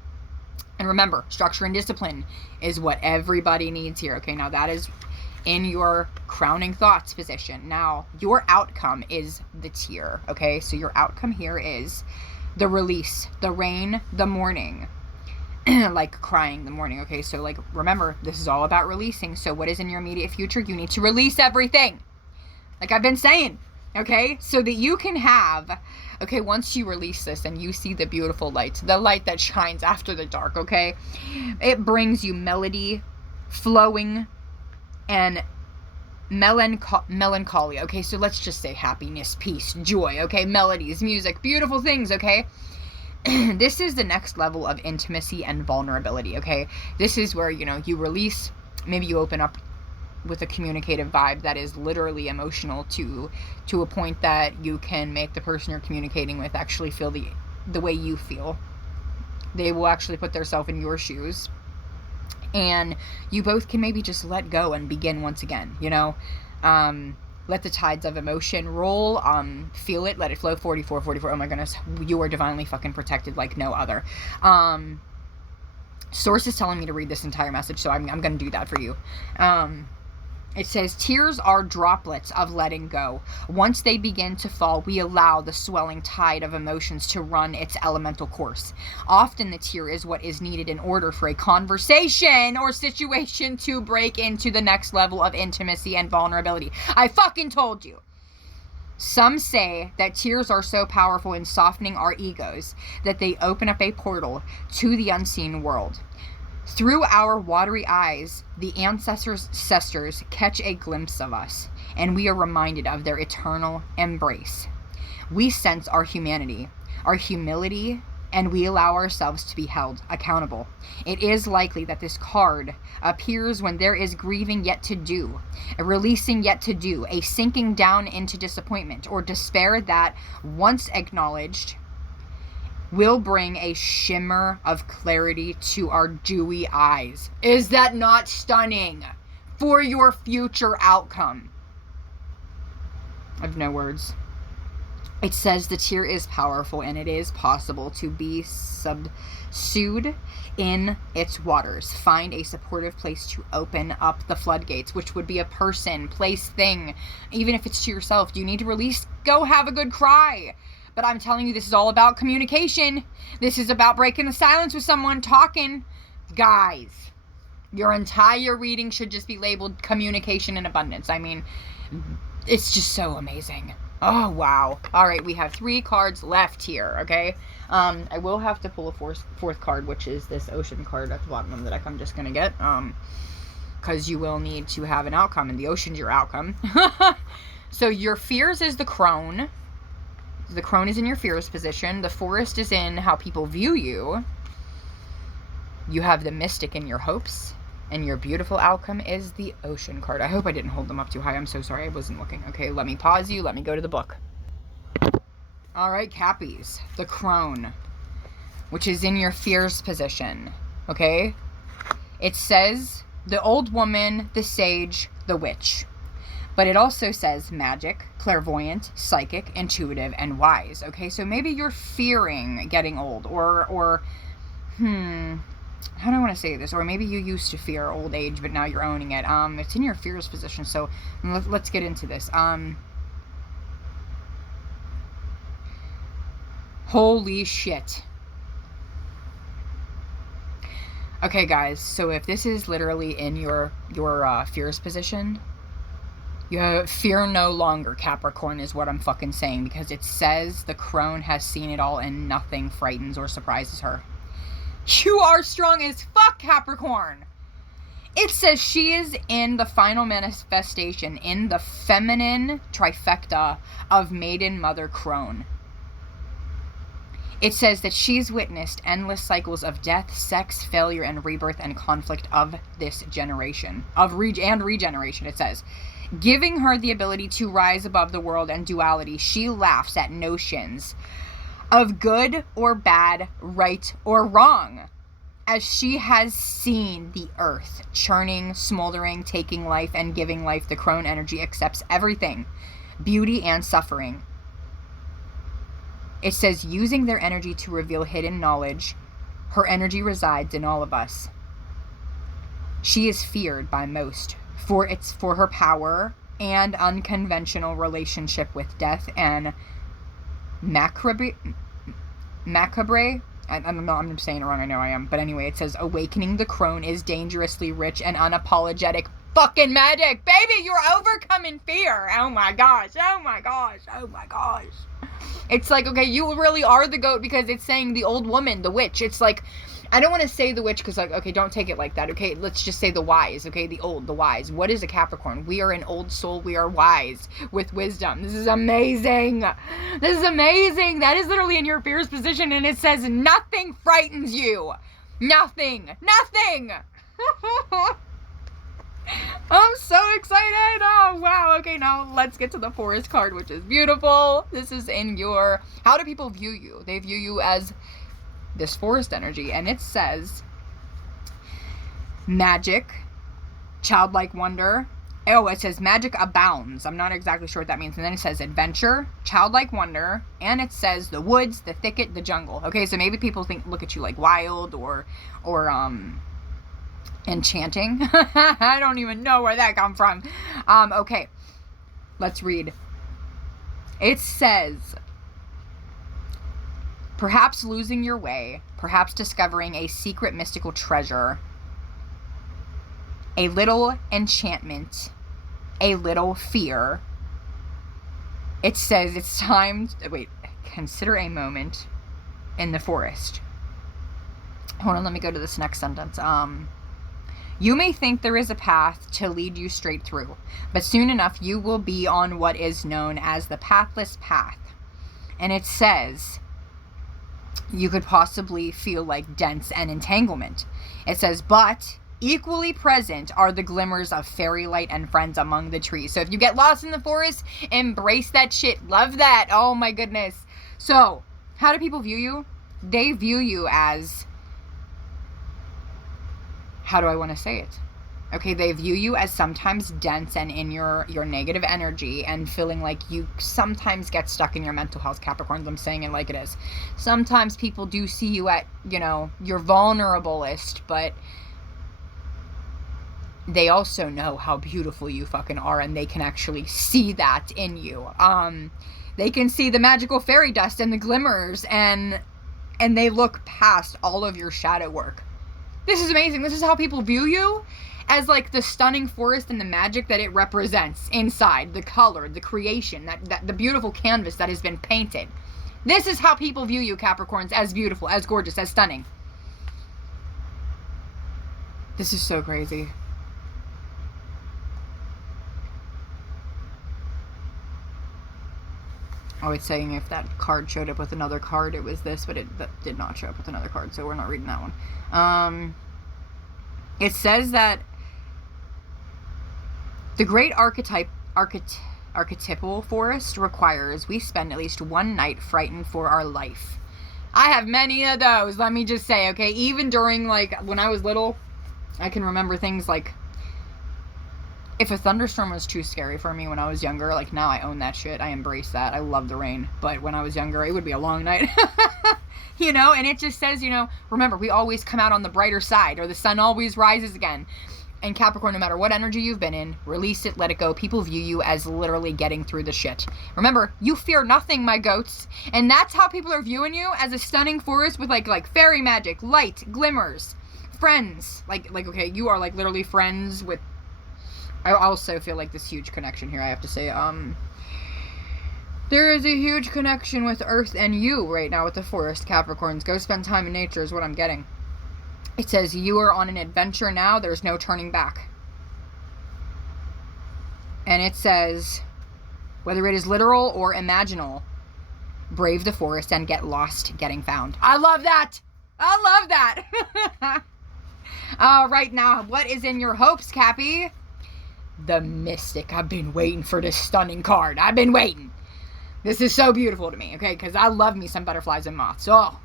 remember, structure and discipline is what everybody needs here. Okay, now that is in your crowning thoughts position. Now, your outcome is the tear. Okay, so your outcome here is the release, the rain, the mourning. Like crying the morning. Okay, so like, remember, this is all about releasing. So what is in your immediate future? You need to release everything. Like I've been saying. Okay, so that you can have, okay, once you release this and you see the beautiful light, the light that shines after the dark, okay, it brings you melody, flowing, and melancholia. Okay, so let's just say happiness, peace, joy. Okay, melodies, music, beautiful things. Okay. This is the next level of intimacy and vulnerability. Okay, this is where, you know, you release, maybe you open up with a communicative vibe that is literally emotional to a point that you can make the person you're communicating with actually feel the way you feel. They will actually put themselves in your shoes, and you both can maybe just let go and begin once again, you know. Let the tides of emotion roll, feel it, let it flow. 44, oh my goodness, you are divinely fucking protected like no other. Source is telling me to read this entire message, so I'm gonna do that for you. It says, tears are droplets of letting go. Once they begin to fall, we allow the swelling tide of emotions to run its elemental course. Often the tear is what is needed in order for a conversation or situation to break into the next level of intimacy and vulnerability. I fucking told you. Some say that tears are so powerful in softening our egos that they open up a portal to the unseen world. Through our watery eyes, the ancestors catch a glimpse of us, and we are reminded of their eternal embrace. We sense our humanity, our humility, and we allow ourselves to be held accountable. It is likely that this card appears when there is grieving yet to do, a releasing yet to do, a sinking down into disappointment or despair that, once acknowledged, will bring a shimmer of clarity to our dewy eyes. Is that not stunning? For your future outcome. I have no words. It says the tear is powerful and it is possible to be subsued in its waters. Find a supportive place to open up the floodgates, which would be a person, place, thing. Even if it's to yourself, you need to release, go have a good cry. But I'm telling you, this is all about communication. This is about breaking the silence with someone, talking. Guys, your entire reading should just be labeled communication and abundance. I mean, it's just so amazing. Oh, wow. All right, we have 3 cards left here, okay? I will have to pull a fourth card, which is this ocean card at the bottom of the deck I'm just going to get. Because you will need to have an outcome, and the ocean's your outcome. So your fears is the crone. The crone is in your fears position. The forest is in how people view you. You have the mystic in your hopes. And your beautiful outcome is the ocean card. I hope I didn't hold them up too high. I'm so sorry. I wasn't looking. Okay, let me pause you. Let me go to the book. All right, Cappies. The crone, which is in your fears position. Okay? It says the old woman, the sage, the witch. But it also says magic, clairvoyant, psychic, intuitive, and wise. Okay, so maybe you're fearing getting old, or how do I want to say this? Or maybe you used to fear old age, but now you're owning it. It's in your fears position, so let's get into this. Holy shit. Okay, guys, so if this is literally in your fears position, you have fear no longer, Capricorn, is what I'm fucking saying, because it says the crone has seen it all and nothing frightens or surprises her. You are strong as fuck, Capricorn. It says she is in the final manifestation in the feminine trifecta of maiden mother crone. It says that she's witnessed endless cycles of death, sex, failure, and rebirth and conflict of this generation. And regeneration, it says. Giving her the ability to rise above the world and duality, she laughs at notions of good or bad, right or wrong, as she has seen the earth churning, smoldering, taking life, and giving life. The crone energy accepts everything, beauty and suffering. It says, using their energy to reveal hidden knowledge, her energy resides in all of us. She is feared by most for her power and unconventional relationship with death and macabre. I don't know, I'm saying it wrong, I know I am. But anyway, it says, awakening the crone is dangerously rich and unapologetic fucking magic. Baby, you're overcoming fear. Oh my gosh, oh my gosh, oh my gosh. It's like, okay, you really are the goat, because it's saying the old woman, the witch. It's like, I don't want to say the witch because, like, okay, don't take it like that, okay? Let's just say the wise, okay? The old, the wise. What is a Capricorn? We are an old soul. We are wise with wisdom. This is amazing. This is amazing. That is literally in your fierce position, and it says nothing frightens you. Nothing. Nothing. I'm so excited. Oh, wow. Okay, now let's get to the Forest card, which is beautiful. This is in your... How do people view you? They view you as this forest energy, and it says magic, childlike wonder. Oh, it says magic abounds. I'm not exactly sure what that means. And then it says adventure, childlike wonder, and it says the woods, the thicket, the jungle. Okay, so maybe people look at you like wild or enchanting. I don't even know where that come from. Okay, let's read. It says, perhaps losing your way, perhaps discovering a secret mystical treasure, a little enchantment, a little fear. It says it's time consider a moment in the forest. Hold on, let me go to this next sentence. You may think there is a path to lead you straight through, but soon enough you will be on what is known as the pathless path. And it says you could possibly feel like dense and entanglement. It says, but equally present are the glimmers of fairy light and friends among the trees. So if you get lost in the forest, embrace that shit. Love that. Oh my goodness. So how do people view you? They view you as... How do I want to say it? Okay, they view you as sometimes dense and in your negative energy and feeling like you sometimes get stuck in your mental health, Capricorns. I'm saying it like it is. Sometimes people do see you at, your vulnerablest, but they also know how beautiful you fucking are, and they can actually see that in you. They can see the magical fairy dust and the glimmers, and they look past all of your shadow work. This is amazing. This is how people view you, as like the stunning forest and the magic that it represents inside, the color, the creation, that the beautiful canvas that has been painted. This is how people view you, Capricorns, as beautiful, as gorgeous, as stunning. This is so crazy. Oh, it's saying if that card showed up with another card, it was this, but it did not show up with another card, so we're not reading that one. It says that the great archetypal forest requires we spend at least one night frightened for our life. I have many of those, let me just say, okay? Even during, like, when I was little, I can remember things like, if a thunderstorm was too scary for me when I was younger, like, now I own that shit. I embrace that. I love the rain. But when I was younger, it would be a long night. And it just says, remember, we always come out on the brighter side, or the sun always rises again. And Capricorn, no matter what energy you've been in, release it, let it go. People view you as literally getting through the shit. Remember, you fear nothing, my goats. And that's how people are viewing you, as a stunning forest with like fairy magic, light, glimmers, friends. Like okay, you are like literally friends with... I also feel like this huge connection here, I have to say. There is a huge connection with Earth and you right now with the forest, Capricorns. Go spend time in nature is what I'm getting. It says you are on an adventure now. There's no turning back. And it says, whether it is literal or imaginal, brave the forest and get lost getting found. I love that. I love that. All right, now, what is in your hopes, Cappy? The Mystic. I've been waiting for this stunning card. I've been waiting. This is so beautiful to me, okay? Because I love me some butterflies and moths. Oh.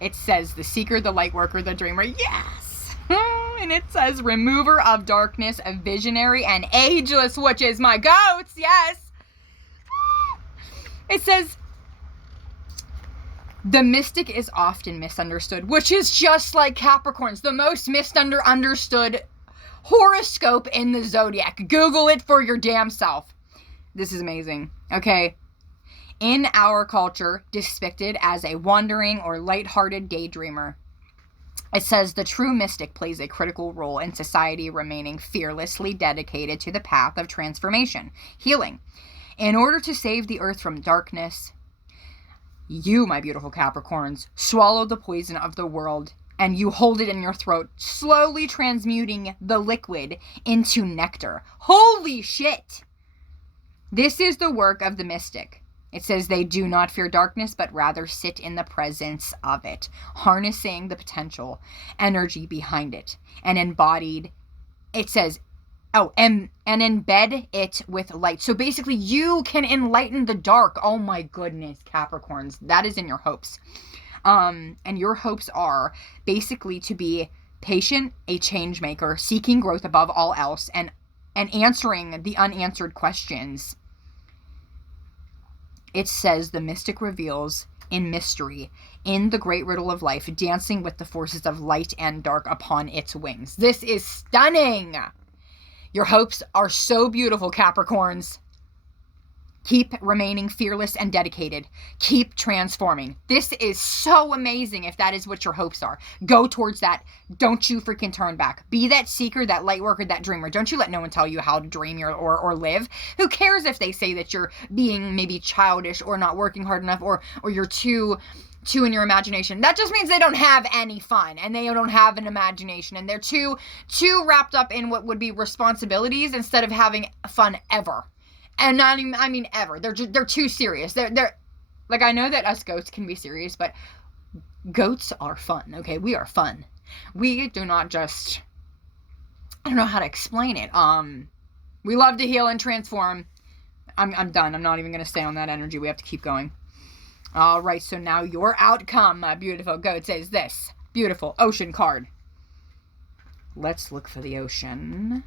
It says the seeker, the light worker, the dreamer. Yes! And it says remover of darkness, a visionary, and ageless witches. My goats, yes! It says the mystic is often misunderstood, which is just like Capricorns. The most misunderstood horoscope in the zodiac. Google it for your damn self. This is amazing. Okay. In our culture, depicted as a wandering or lighthearted daydreamer, it says the true mystic plays a critical role in society, remaining fearlessly dedicated to the path of transformation, healing. In order to save the earth from darkness, you, my beautiful Capricorns, swallow the poison of the world and you hold it in your throat, slowly transmuting the liquid into nectar. Holy shit! This is the work of the mystic. It says they do not fear darkness, but rather sit in the presence of it, harnessing the potential energy behind it, and embodied, it says, and embed it with light. So basically you can enlighten the dark. Oh my goodness, Capricorns, that is in your hopes. And your hopes are basically to be patient, a change maker, seeking growth above all else, and answering the unanswered questions. It says the mystic reveals in mystery, in the great riddle of life, dancing with the forces of light and dark upon its wings. This is stunning. Your hopes are so beautiful, Capricorns. Keep remaining fearless and dedicated. Keep transforming. This is so amazing if that is what your hopes are. Go towards that. Don't you freaking turn back. Be that seeker, that light worker, that dreamer. Don't you let no one tell you how to dream or live. Who cares if they say that you're being maybe childish or not working hard enough or you're too in your imagination. That just means they don't have any fun and they don't have an imagination and they're too wrapped up in what would be responsibilities instead of having fun ever. And not even, I mean, ever. They're too serious. They're like, I know that us goats can be serious, but goats are fun. Okay, we are fun. We do not just, I don't know how to explain it. We love to heal and transform. I'm done. I'm not even gonna stay on that energy. We have to keep going. All right. So now your outcome, my beautiful goats, is this beautiful ocean card. Let's look for the ocean.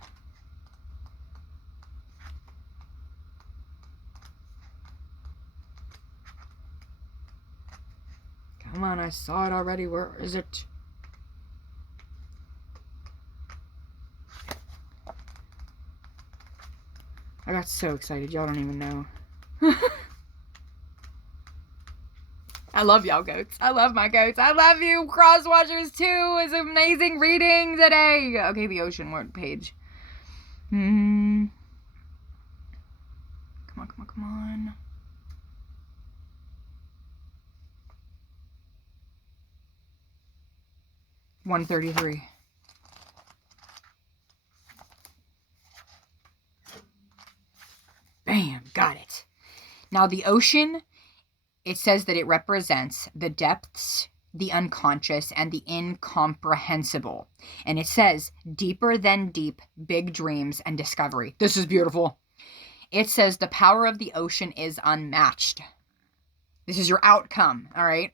Come on, I saw it already. Where is it? I got so excited. Y'all don't even know. I love y'all goats. I love my goats. I love you, cross watchers, too. It's an amazing reading today. Okay, the ocean. What page? Come on. 133. Bam, got it. Now the ocean, it says that it represents the depths, the unconscious, and the incomprehensible. And it says deeper than deep, big dreams and discovery. This is beautiful. It says the power of the ocean is unmatched. This is your outcome, all right?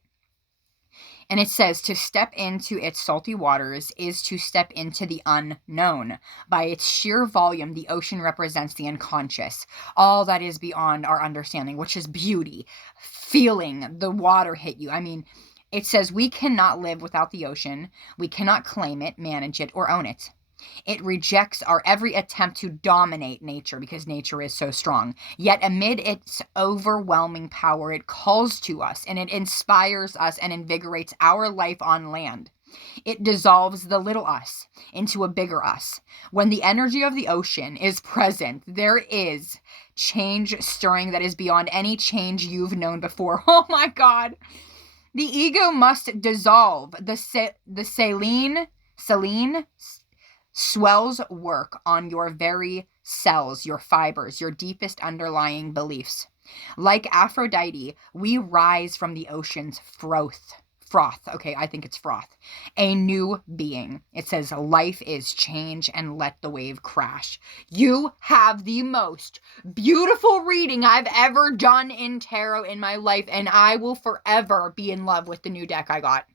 And it says to step into its salty waters is to step into the unknown. By its sheer volume, the ocean represents the unconscious, all that is beyond our understanding, which is beauty, feeling the water hit you. I mean, it says we cannot live without the ocean. We cannot claim it, manage it, or own it. It rejects our every attempt to dominate nature because nature is so strong. Yet amid its overwhelming power, it calls to us and it inspires us and invigorates our life on land. It dissolves the little us into a bigger us. When the energy of the ocean is present, there is change stirring that is beyond any change you've known before. Oh my God. The ego must dissolve. The saline swells work on your very cells, your fibers, your deepest underlying beliefs. Like Aphrodite, we rise from the ocean's froth. Okay, I think it's froth. A new being. It says life is change and let the wave crash. You have the most beautiful reading I've ever done in tarot in my life, and I will forever be in love with the new deck I got.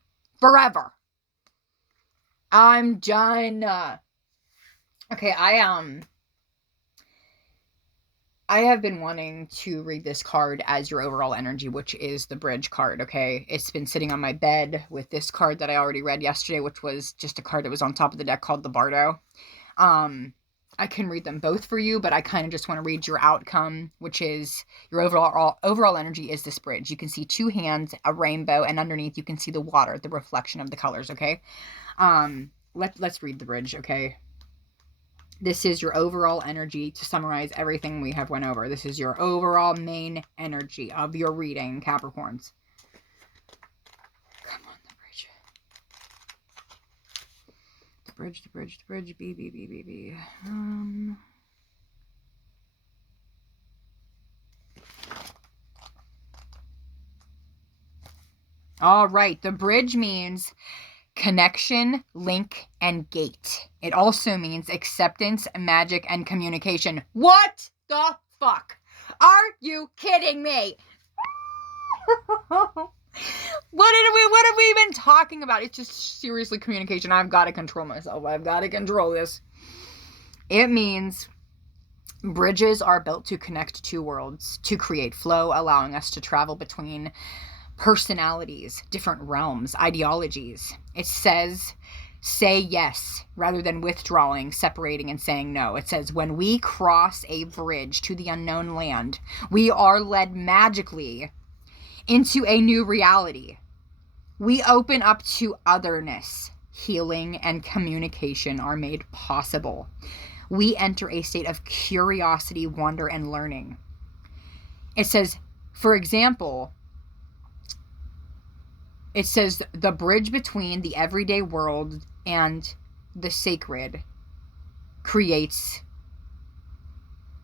Forever. I'm done. Okay, I have been wanting to read this card as your overall energy, which is the bridge card, okay? It's been sitting on my bed with this card that I already read yesterday, which was just a card that was on top of the deck called the Bardo. I can read them both for you, but I kind of just want to read your outcome, which is your overall energy is this bridge. You can see two hands, a rainbow, and underneath you can see the water, the reflection of the colors, okay? Let's read the bridge, okay? This is your overall energy. To summarize everything we have went over, this is your overall main energy of your reading, Capricorns. Come on, the bridge. B. All right, the bridge means connection, link, and gate. It also means acceptance, magic, and communication. What the fuck? Are you kidding me? What have we been talking about? It's just seriously communication. I've got to control myself. I've got to control this. It means bridges are built to connect two worlds, to create flow, allowing us to travel between personalities, different realms, ideologies. It says, say yes rather than withdrawing, separating, and saying no. It says, when we cross a bridge to the unknown land, we are led magically into a new reality. We open up to otherness. Healing and communication are made possible. We enter a state of curiosity, wonder, and learning. It says, for example, it says the bridge between the everyday world and the sacred creates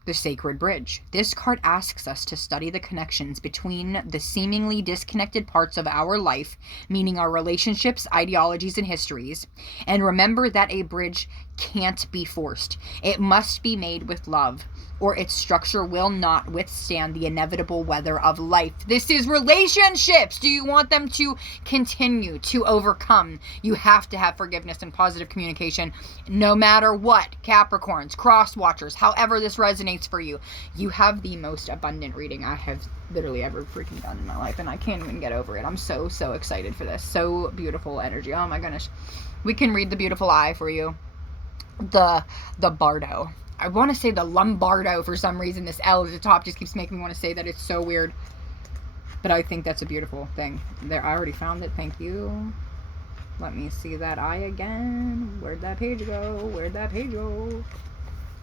the sacred bridge. This card asks us to study the connections between the seemingly disconnected parts of our life, meaning our relationships, ideologies, and histories, and remember that a bridge can't be forced. It must be made with love, or its structure will not withstand the inevitable weather of life. This is relationships. Do you want them to continue to overcome? You have to have forgiveness and positive communication, no matter what. Capricorns, cross watchers, however this resonates for you. You have the most abundant reading I have literally ever freaking done in my life, and I can't even get over it. I'm so excited for this. So beautiful energy. Oh my goodness. We can read the beautiful eye for you. The Bardo. I want to say the Lombardo for some reason. This L at the top just keeps making me want to say that. It's so weird. But I think that's a beautiful thing. There, I already found it. Thank you. Let me see that eye again. Where'd that page go? Where'd that page go?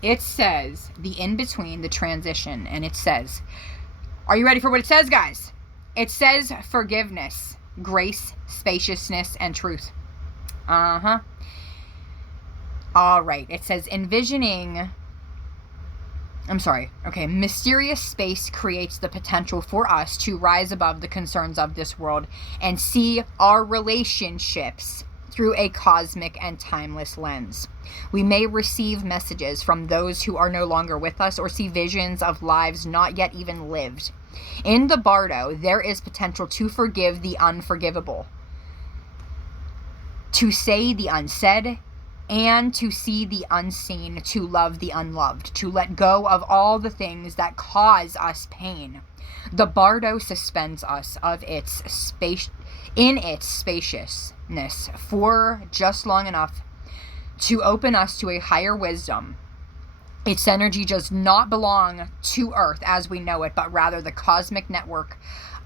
It says the in-between, the transition. And it says, are you ready for what it says, guys? It says forgiveness, grace, spaciousness, and truth. Uh-huh. All right. It says mysterious space creates the potential for us to rise above the concerns of this world and see our relationships through a cosmic and timeless lens. We may receive messages from those who are no longer with us or see visions of lives not yet even lived. In the Bardo, there is potential to forgive the unforgivable, to say the unsaid, and to see the unseen, to love the unloved, to let go of all the things that cause us pain. The Bardo suspends us of its spaciousness for just long enough to open us to a higher wisdom. Its energy does not belong to Earth as we know it, but rather the cosmic network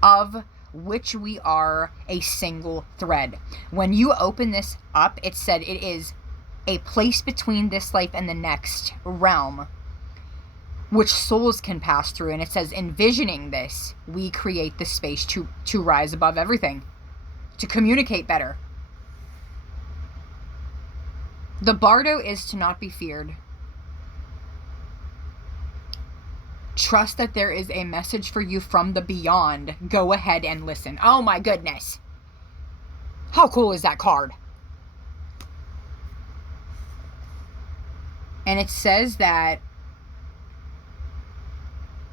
of which we are a single thread. When you open this up, it said it is a place between this life and the next realm, which souls can pass through. And it says, envisioning this, we create the space to rise above everything, to communicate better. The Bardo is to not be feared. Trust that there is a message for you from the beyond. Go ahead and listen. Oh my goodness. How cool is that card? And it says that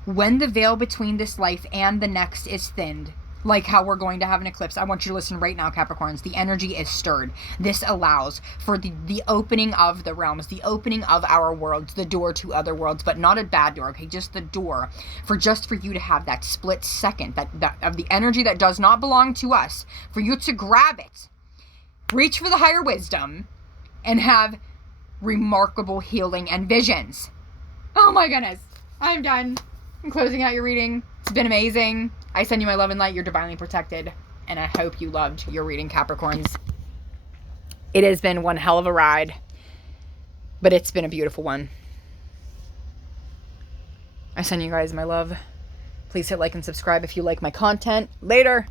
when the veil between this life and the next is thinned, like how we're going to have an eclipse, I want you to listen right now, Capricorns. The energy is stirred. This allows for the opening of the realms, the opening of our worlds, the door to other worlds, but not a bad door, okay? Just the door for you to have that split second that of the energy that does not belong to us, for you to grab it, reach for the higher wisdom, and have remarkable healing and visions. Oh my goodness. I'm done. I'm closing out your reading. It's been amazing. I send you my love and light. You're divinely protected. And I hope you loved your reading, Capricorns. It has been one hell of a ride, but it's been a beautiful one. I send you guys my love. Please hit like and subscribe if you like my content. Later.